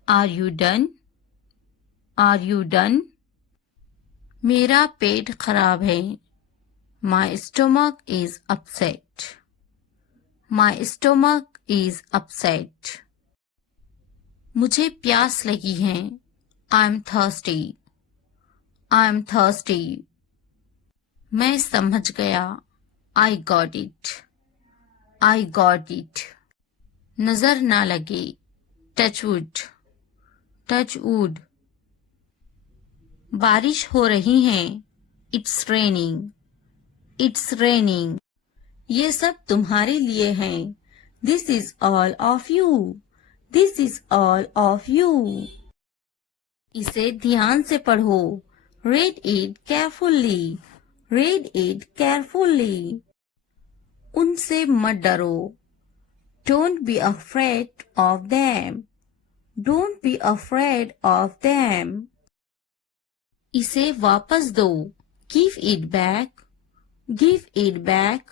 Are you done? Are you done? मेरा पेट खराब है. My stomach is upset. My stomach is upset. मुझे प्यास लगी है. I'm thirsty. I'm thirsty. मैं समझ गया. I got it. I got it. नजर ना लगे. Touch wood. Touch wood. बारिश हो रही है. It's raining. It's raining. ये सब तुम्हारे लिए है. This is all of you. This is all of you. इसे ध्यान से पढ़ो. Read it carefully. Read it carefully. उनसे मत डरो. Don't be afraid of them. Don't be afraid of them. इसे वापस दो. Give it back. Give it back.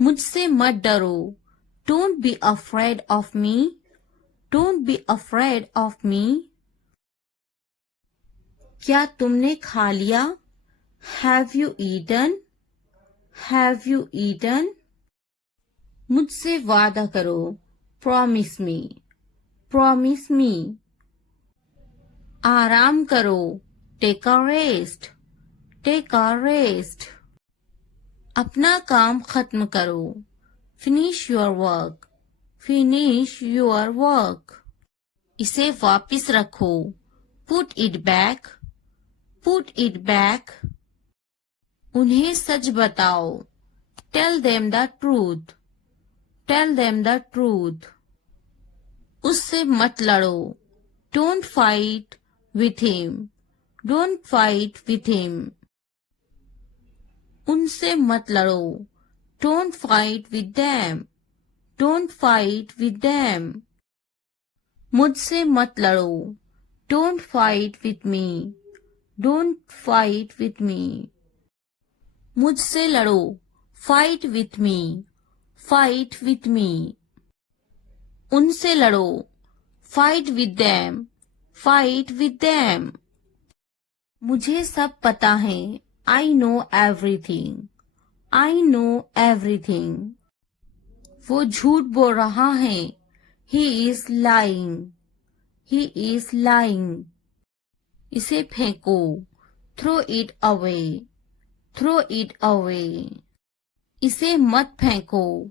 मुझसे मत डरो. Don't be afraid of me. Don't be afraid of me. क्या तुमने खा लिया? Have you eaten? Have you eaten? मुझसे वादा करो. Promise me. Promise me. आराम करो. Take a rest. Take a rest. अपना काम खत्म करो. Finish your work. Finish your work. इसे वापस रखो. Put it back. Put it back. उन्हें सच बताओ. Tell them the truth. Tell them the truth. उससे मत लड़ो. Don't fight with him. Don't fight with him. उनसे मत लड़ो. Don't fight with them. Don't fight with them. मुझसे मत लड़ो. Don't fight with me. Don't fight with me. मुझसे लड़ो. Fight with me. Fight with me. उनसे लड़ो. Fight with them. Fight with them. मुझे सब पता है. I know everything. I know everything. वो झूठ बोल रहा है. He is lying. He is lying. इसे फेंको. Throw it away. Throw it away. इसे मत फेंको.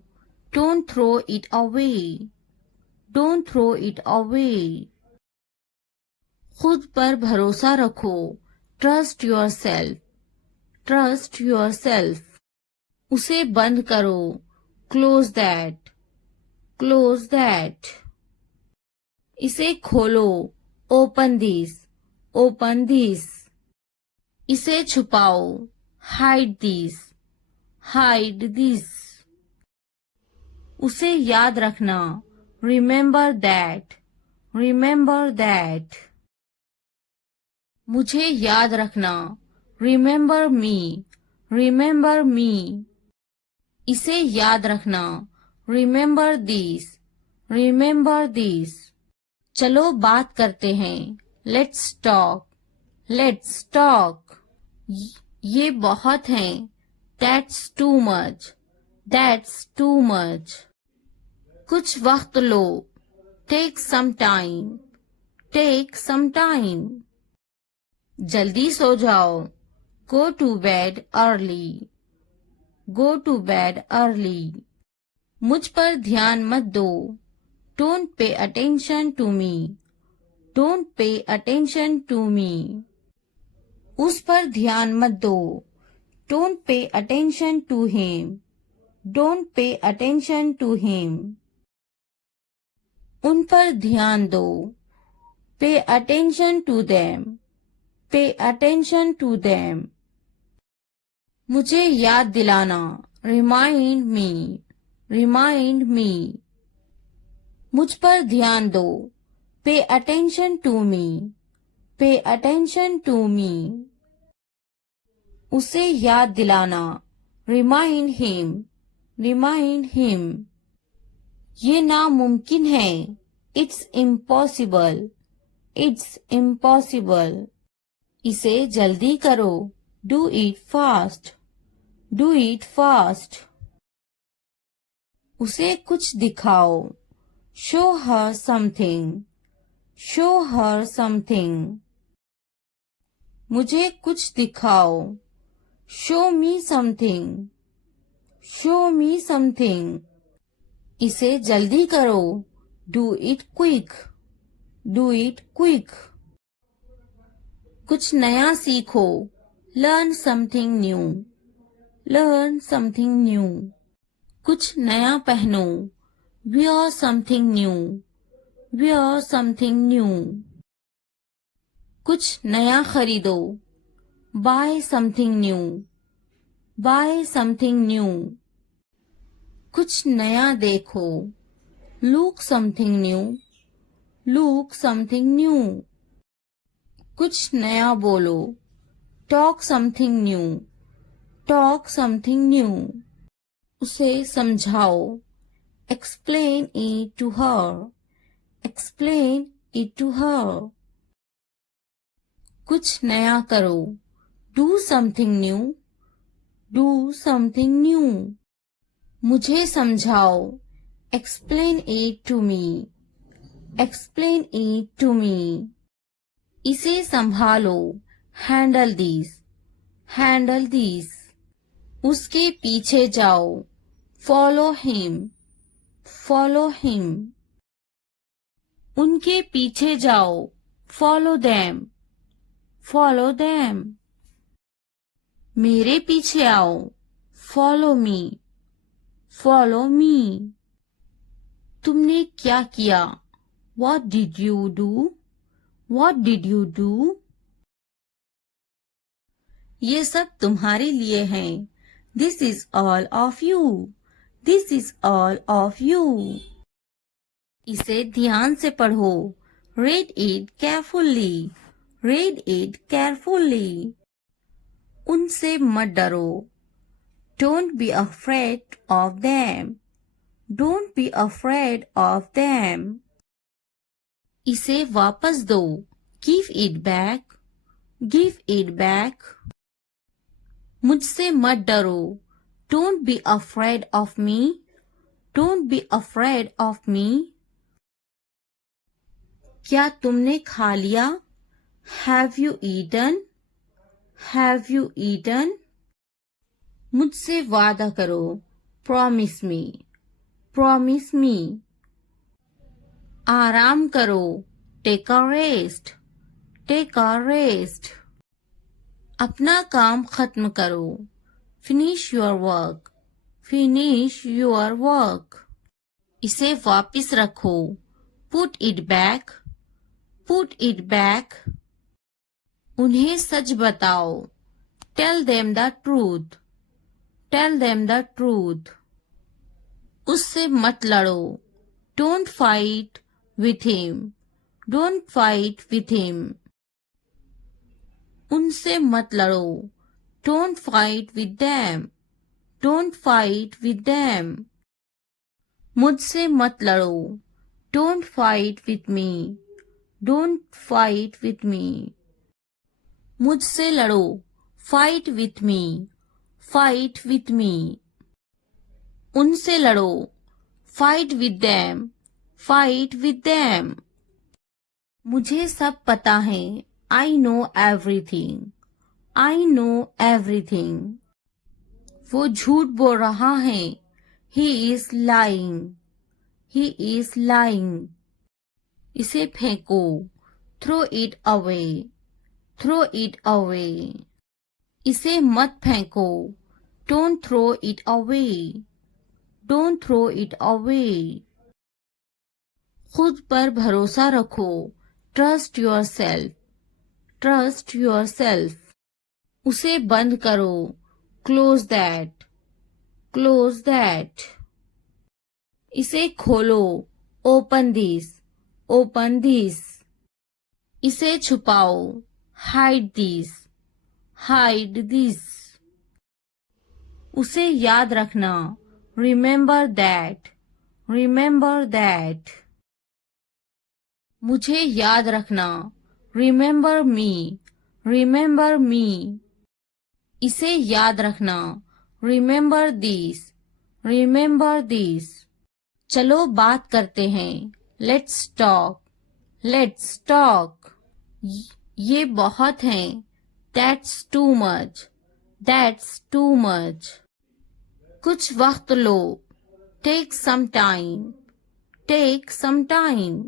Don't throw it away. Don't throw it away. खुद पर भरोसा रखो. Trust yourself. Trust yourself. उसे बंद करो. Close that. Close that. इसे खोलो. Open this. Open this. इसे छुपाओ. Hide this. Hide this. उसे याद रखना. Remember that. Remember that. मुझे याद रखना. Remember me. Remember me. इसे याद रखना. Remember this. Remember this. चलो बात करते हैं. Let's talk. Let's talk. ये बहुत है. That's too much. That's too much. कुछ वक्त लो. Take some time. Take some time. जल्दी सो जाओ. Go to bed early. Go to bed early. मुझ पर ध्यान मत दो. Don't pay attention to me. Don't pay attention to me. उस पर ध्यान मत दो. Don't pay attention to him. Don't pay attention to him. उन पर ध्यान दो. Pay attention to them. Pay attention to them. मुझे याद दिलाना. Remind me. Remind me. मुझ पर ध्यान दो. Pay attention to me. Pay attention to me. उसे याद दिलाना. Remind him. Remind him. ये नामुमकिन है. It's impossible. It's impossible. इसे जल्दी करो. Do it fast. Do it fast. उसे कुछ दिखाओ. Show her something. Show her something. मुझे कुछ दिखाओ. Show me something. Show me something. इसे जल्दी करो. Do it quick. Do it quick. कुछ नया सीखो. Learn something new. Learn something new. कुछ नया पहनो. Wear something new. Wear something new. कुछ नया खरीदो. Buy something new. Buy something new. कुछ नया देखो. Look something new. Look something new. कुछ नया बोलो. Talk something new. Talk something new. उसे समझाओ. Explain it to her. Explain it to her. कुछ नया करो. Do something new. Do something new. मुझे समझाओ. Explain it to me. Explain it to me. इसे संभालो. Handle this. Handle this. उसके पीछे जाओ. Follow him. Follow him. उनके पीछे जाओ. Follow them. follow them. मेरे पीछे आओ, follow me, follow me. तुमने क्या किया? What did you do? What did you do? ये सब तुम्हारे लिए हैं. This is all of you. This is all of you. इसे ध्यान से पढ़ो. Read it carefully. Read it carefully. उनसे मत डरो. Don't be afraid of them. Don't be afraid of them. इसे वापस दो. Give it back. Give it back. मुझसे मत डरो. Don't be afraid of me. Don't be afraid of me. क्या तुमने खा लिया? Have you eaten? Have you eaten? मुझसे वादा करो. Promise me. Promise me. आराम करो. Take a rest. Take a rest. अपना काम खत्म करो. Finish your work. Finish your work. इसे वापस रखो. Put it back. Put it back. उन्हें सच बताओ. Tell them the truth. Tell them the truth. उससे मत लड़ो. Don't fight with him. Don't fight with him. उनसे मत लड़ो. Don't fight with them. Don't fight with them. मुझसे मत लड़ो. Don't fight with me. Don't fight with me. मुझसे लड़ो. Fight with me. Fight with me. उनसे लड़ो. Fight with them. Fight with them. मुझे सब पता है. I know everything. I know everything. वो झूठ बोल रहा है. He is lying. He is lying. इसे फेंको. Throw it away. Throw it away. इसे मत फेंको. Don't throw it away. Don't throw it away. खुद पर भरोसा रखो. Trust yourself. Trust yourself. उसे बंद करो. Close that. Close that. इसे खोलो. Open this. Open this. इसे छुपाओ. Hide this. Hide this. उसे याद रखना. Remember that. Remember that. मुझे याद रखना. Remember me. Remember me. इसे याद रखना. Remember this. Remember this. चलो बात करते हैं. Let's talk. Let's talk. ये बहुत है. That's too much. That's too much. कुछ वक्त लो. Take some time. Take some time.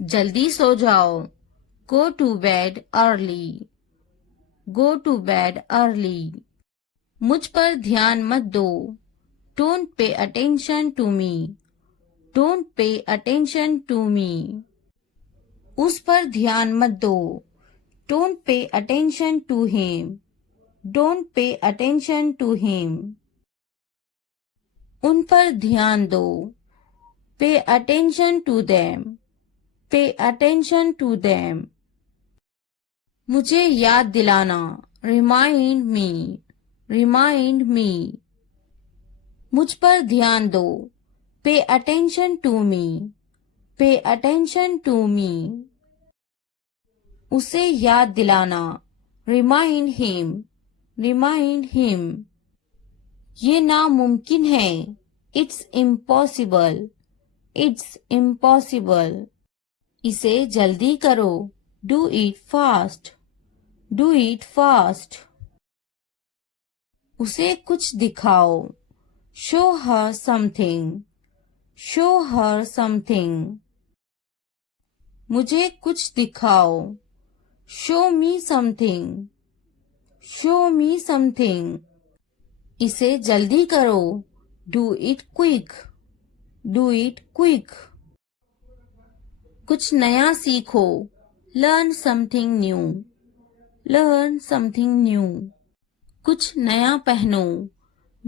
जल्दी सो जाओ. Go to bed early. Go to bed early. मुझ पर ध्यान मत दो. Don't pay attention to me. Don't pay attention to me. उस पर ध्यान मत दो. Don't pay attention to him. Don't pay attention to him. उन पर ध्यान दो. Pay attention to them. Pay attention to them. मुझे याद दिलाना. Remind me. Remind me. मुझ पर ध्यान दो. Pay attention to me. Pay attention to me. उसे याद दिलाना. Remind him. Remind him. ये नामुमकिन है. It's impossible. It's impossible. इसे जल्दी करो. Do it fast. Do it fast. उसे कुछ दिखाओ. Show her something. Show her something. मुझे कुछ दिखाओ. Show me something. Show me something. इसे जल्दी करो. Do it quick. Do it quick. कुछ नया सीखो. Learn something new. Learn something new. कुछ नया पहनो.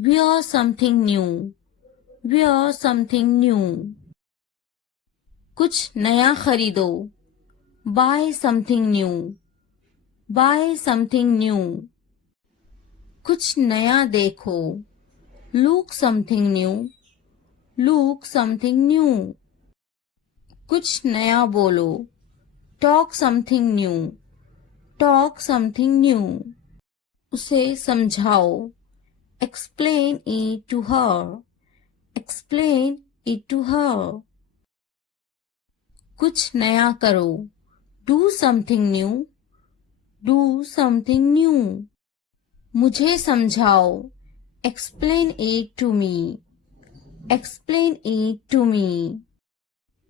Wear something new. Wear something new. कुछ नया खरीदो. Buy something new. Buy something new. कुछ नया देखो. Look something new. Look something new. कुछ नया बोलो. Talk something new. Talk something new. उसे समझाओ. Explain it to her. Explain it to her. कुछ नया करो. Do something new. Do something new. मुझे समझाओ. Explain it to me. Explain it to me.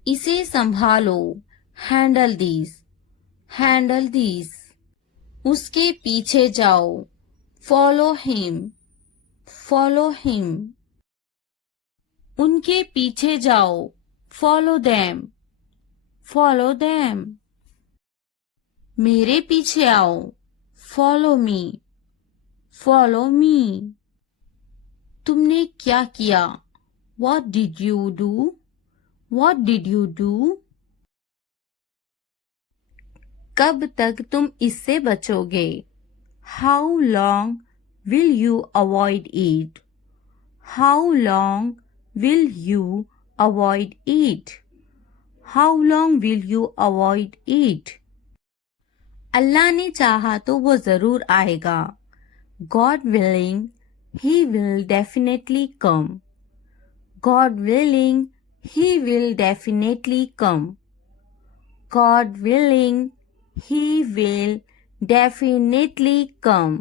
इसे संभालो. Handle this. Handle this. उसके पीछे जाओ. Follow him. Follow him. उनके पीछे जाओ. Follow them. Follow them. मेरे पीछे आओ. Follow me. Follow me. तुमने क्या किया? What did you do? What did you do? कब तक तुम इससे बचोगे? How long will you avoid it? How long will you avoid it? How long will you avoid it? अल्लाह ने चाहा तो वो जरूर आएगा. God willing, he will definitely come. God willing, he will definitely come. God willing, he will definitely come.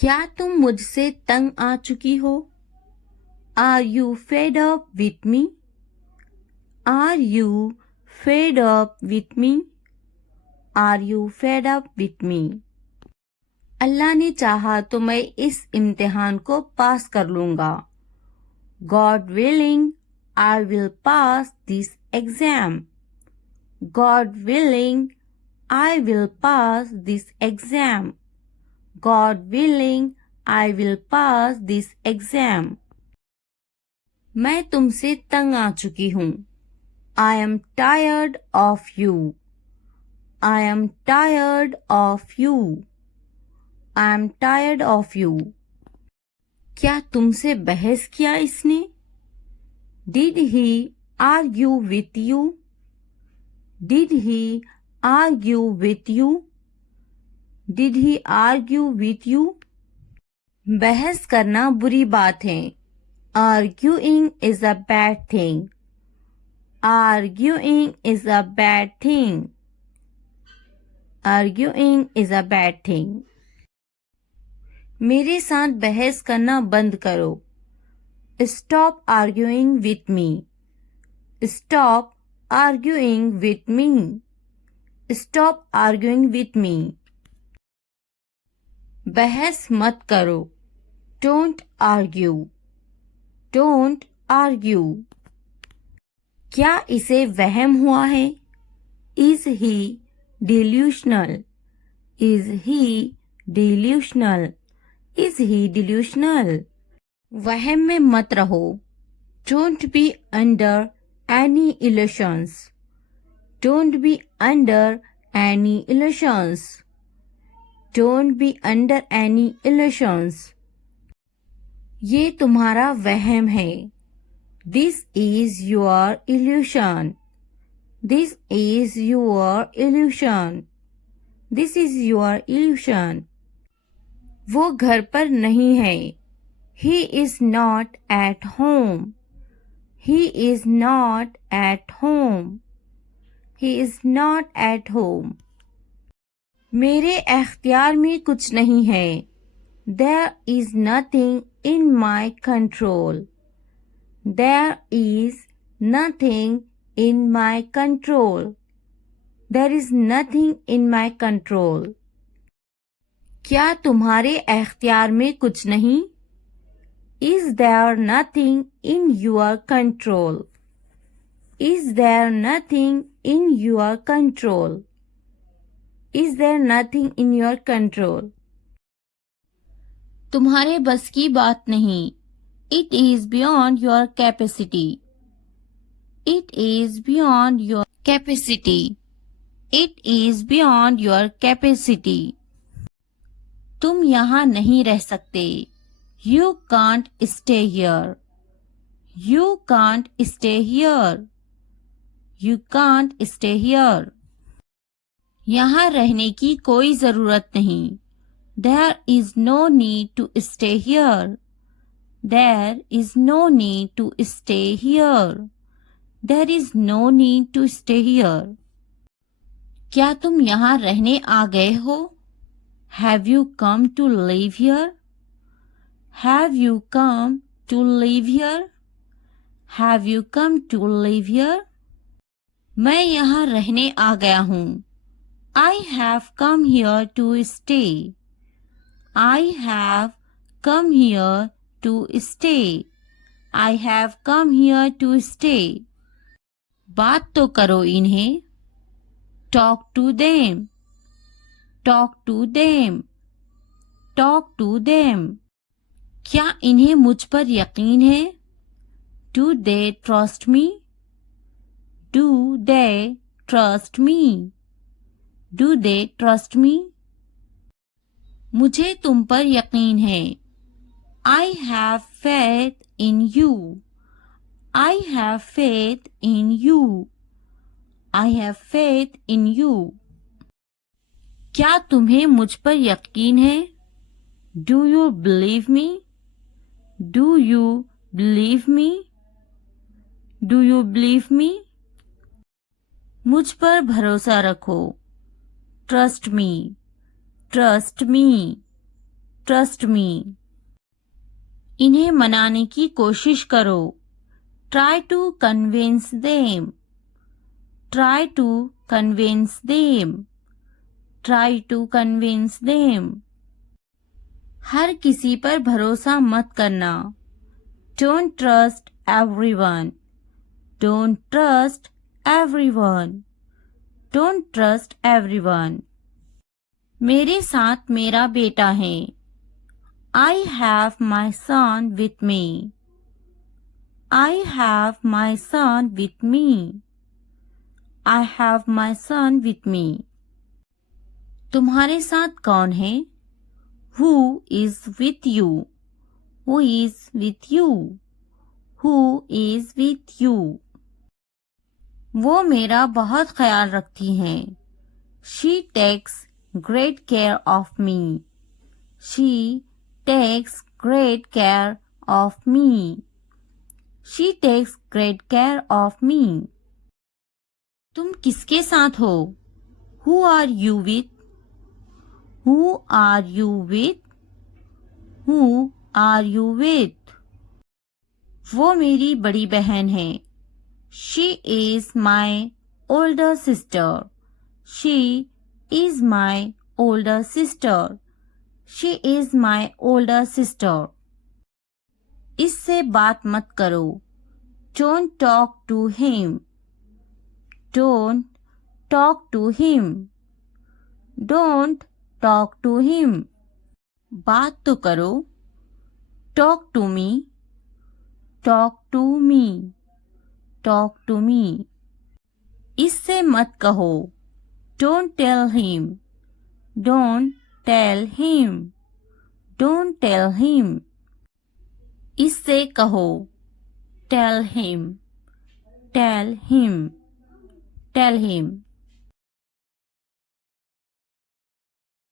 क्या तुम मुझसे तंग आ चुकी हो? Are you fed up with me? Are you fed up with me? Are you fed up with me? अल्लाह ने चाहा तो मैं इस इम्तिहान को पास कर लूंगा. God willing, I will pass this exam. God willing, I will pass this exam. God willing, I will pass this exam. मैं तुमसे तंग आ चुकी हूँ. I am tired of you. I am tired of you. I am tired of you. क्या तुमसे बहस किया इसने? Did he argue with you? Did he argue with you? Did he argue with you? बहस करना बुरी बात है. Arguing is a bad thing. Arguing is a bad thing. Arguing is a bad thing. मेरे साथ बहस करना बंद करो. Stop arguing with me. Stop arguing with me. Stop arguing with me. बहस मत करो. Don't argue. Don't argue. क्या इसे वहम हुआ है? Is he delusional? Is he delusional? Is he delusional? वहम में मत रहो. Don't be under any illusions. Don't be under any illusions. Don't be under any illusions. ये तुम्हारा वहम है. This is your illusion. This is your illusion. This is your illusion. वो घर पर नहीं है. He is not at home. He is not at home. He is not at home. मेरे एख्तियार में कुछ नहीं है. There is nothing in my control. There is nothing in my control. There is nothing in my control. क्या तुम्हारे एख्तियार में कुछ नहीं? Is there nothing in your control? Is there nothing in your control? Is there nothing in your control? तुम्हारे बस की बात नहीं. It is beyond your capacity. It is beyond your capacity. It is beyond your capacity. तुम यहाँ नहीं रह सकते. You can't stay here. You can't stay here. You can't stay here. यहाँ रहने की कोई जरूरत नहीं. There is no need to stay here. There is no need to stay here. There is no need to stay here. क्या तुम यहाँ रहने आ गए हो? Have you come to live here? Have you come to live here? Have you come to live here? मैं यहाँ रहने आ गया हूँ. I have come here to stay. I have come here to stay. I have come here to stay. बात तो करो इन्हें. Talk to them. Talk to them. Talk to them. क्या इन्हें मुझ पर यकीन है? Do they trust me? Do they trust me? Do they trust me? मुझे तुम पर यकीन है. I have faith in you. I have faith in you. I have faith in you. क्या तुम्हें मुझ पर यकीन है? Do you believe me? Do you believe me? Do you believe me? मुझ पर भरोसा रखो. Trust me. Trust me. Trust me. इन्हें मनाने की कोशिश करो. Try to convince them. Try to convince them. Try to convince them. हर किसी पर भरोसा मत करना. Don't trust everyone. Don't trust everyone. Don't trust everyone. मेरे साथ मेरा बेटा है. I have my son with me. I have my son with me. I have my son with me. तुम्हारे साथ कौन है? Who is with you? Who is with you? Who is with you? वो मेरा बहुत ख्याल रखती हैं. She takes great care of me. She takes great care of me. She takes great care of me. तुम किसके साथ हो? Who are you with? Who are you with? Who are you with? वो मेरी बड़ी बहन है. She is my older sister. She is my older sister. She is my older sister. इससे बात मत करो. Don't talk to him. Don't talk to him. Don't talk to him. बात तो करो. Talk to me. Talk to me. Talk to me. इससे मत कहो. Don't tell him. Don't tell him. Don't tell him. इससे कहो. Tell him. Tell him. Tell him.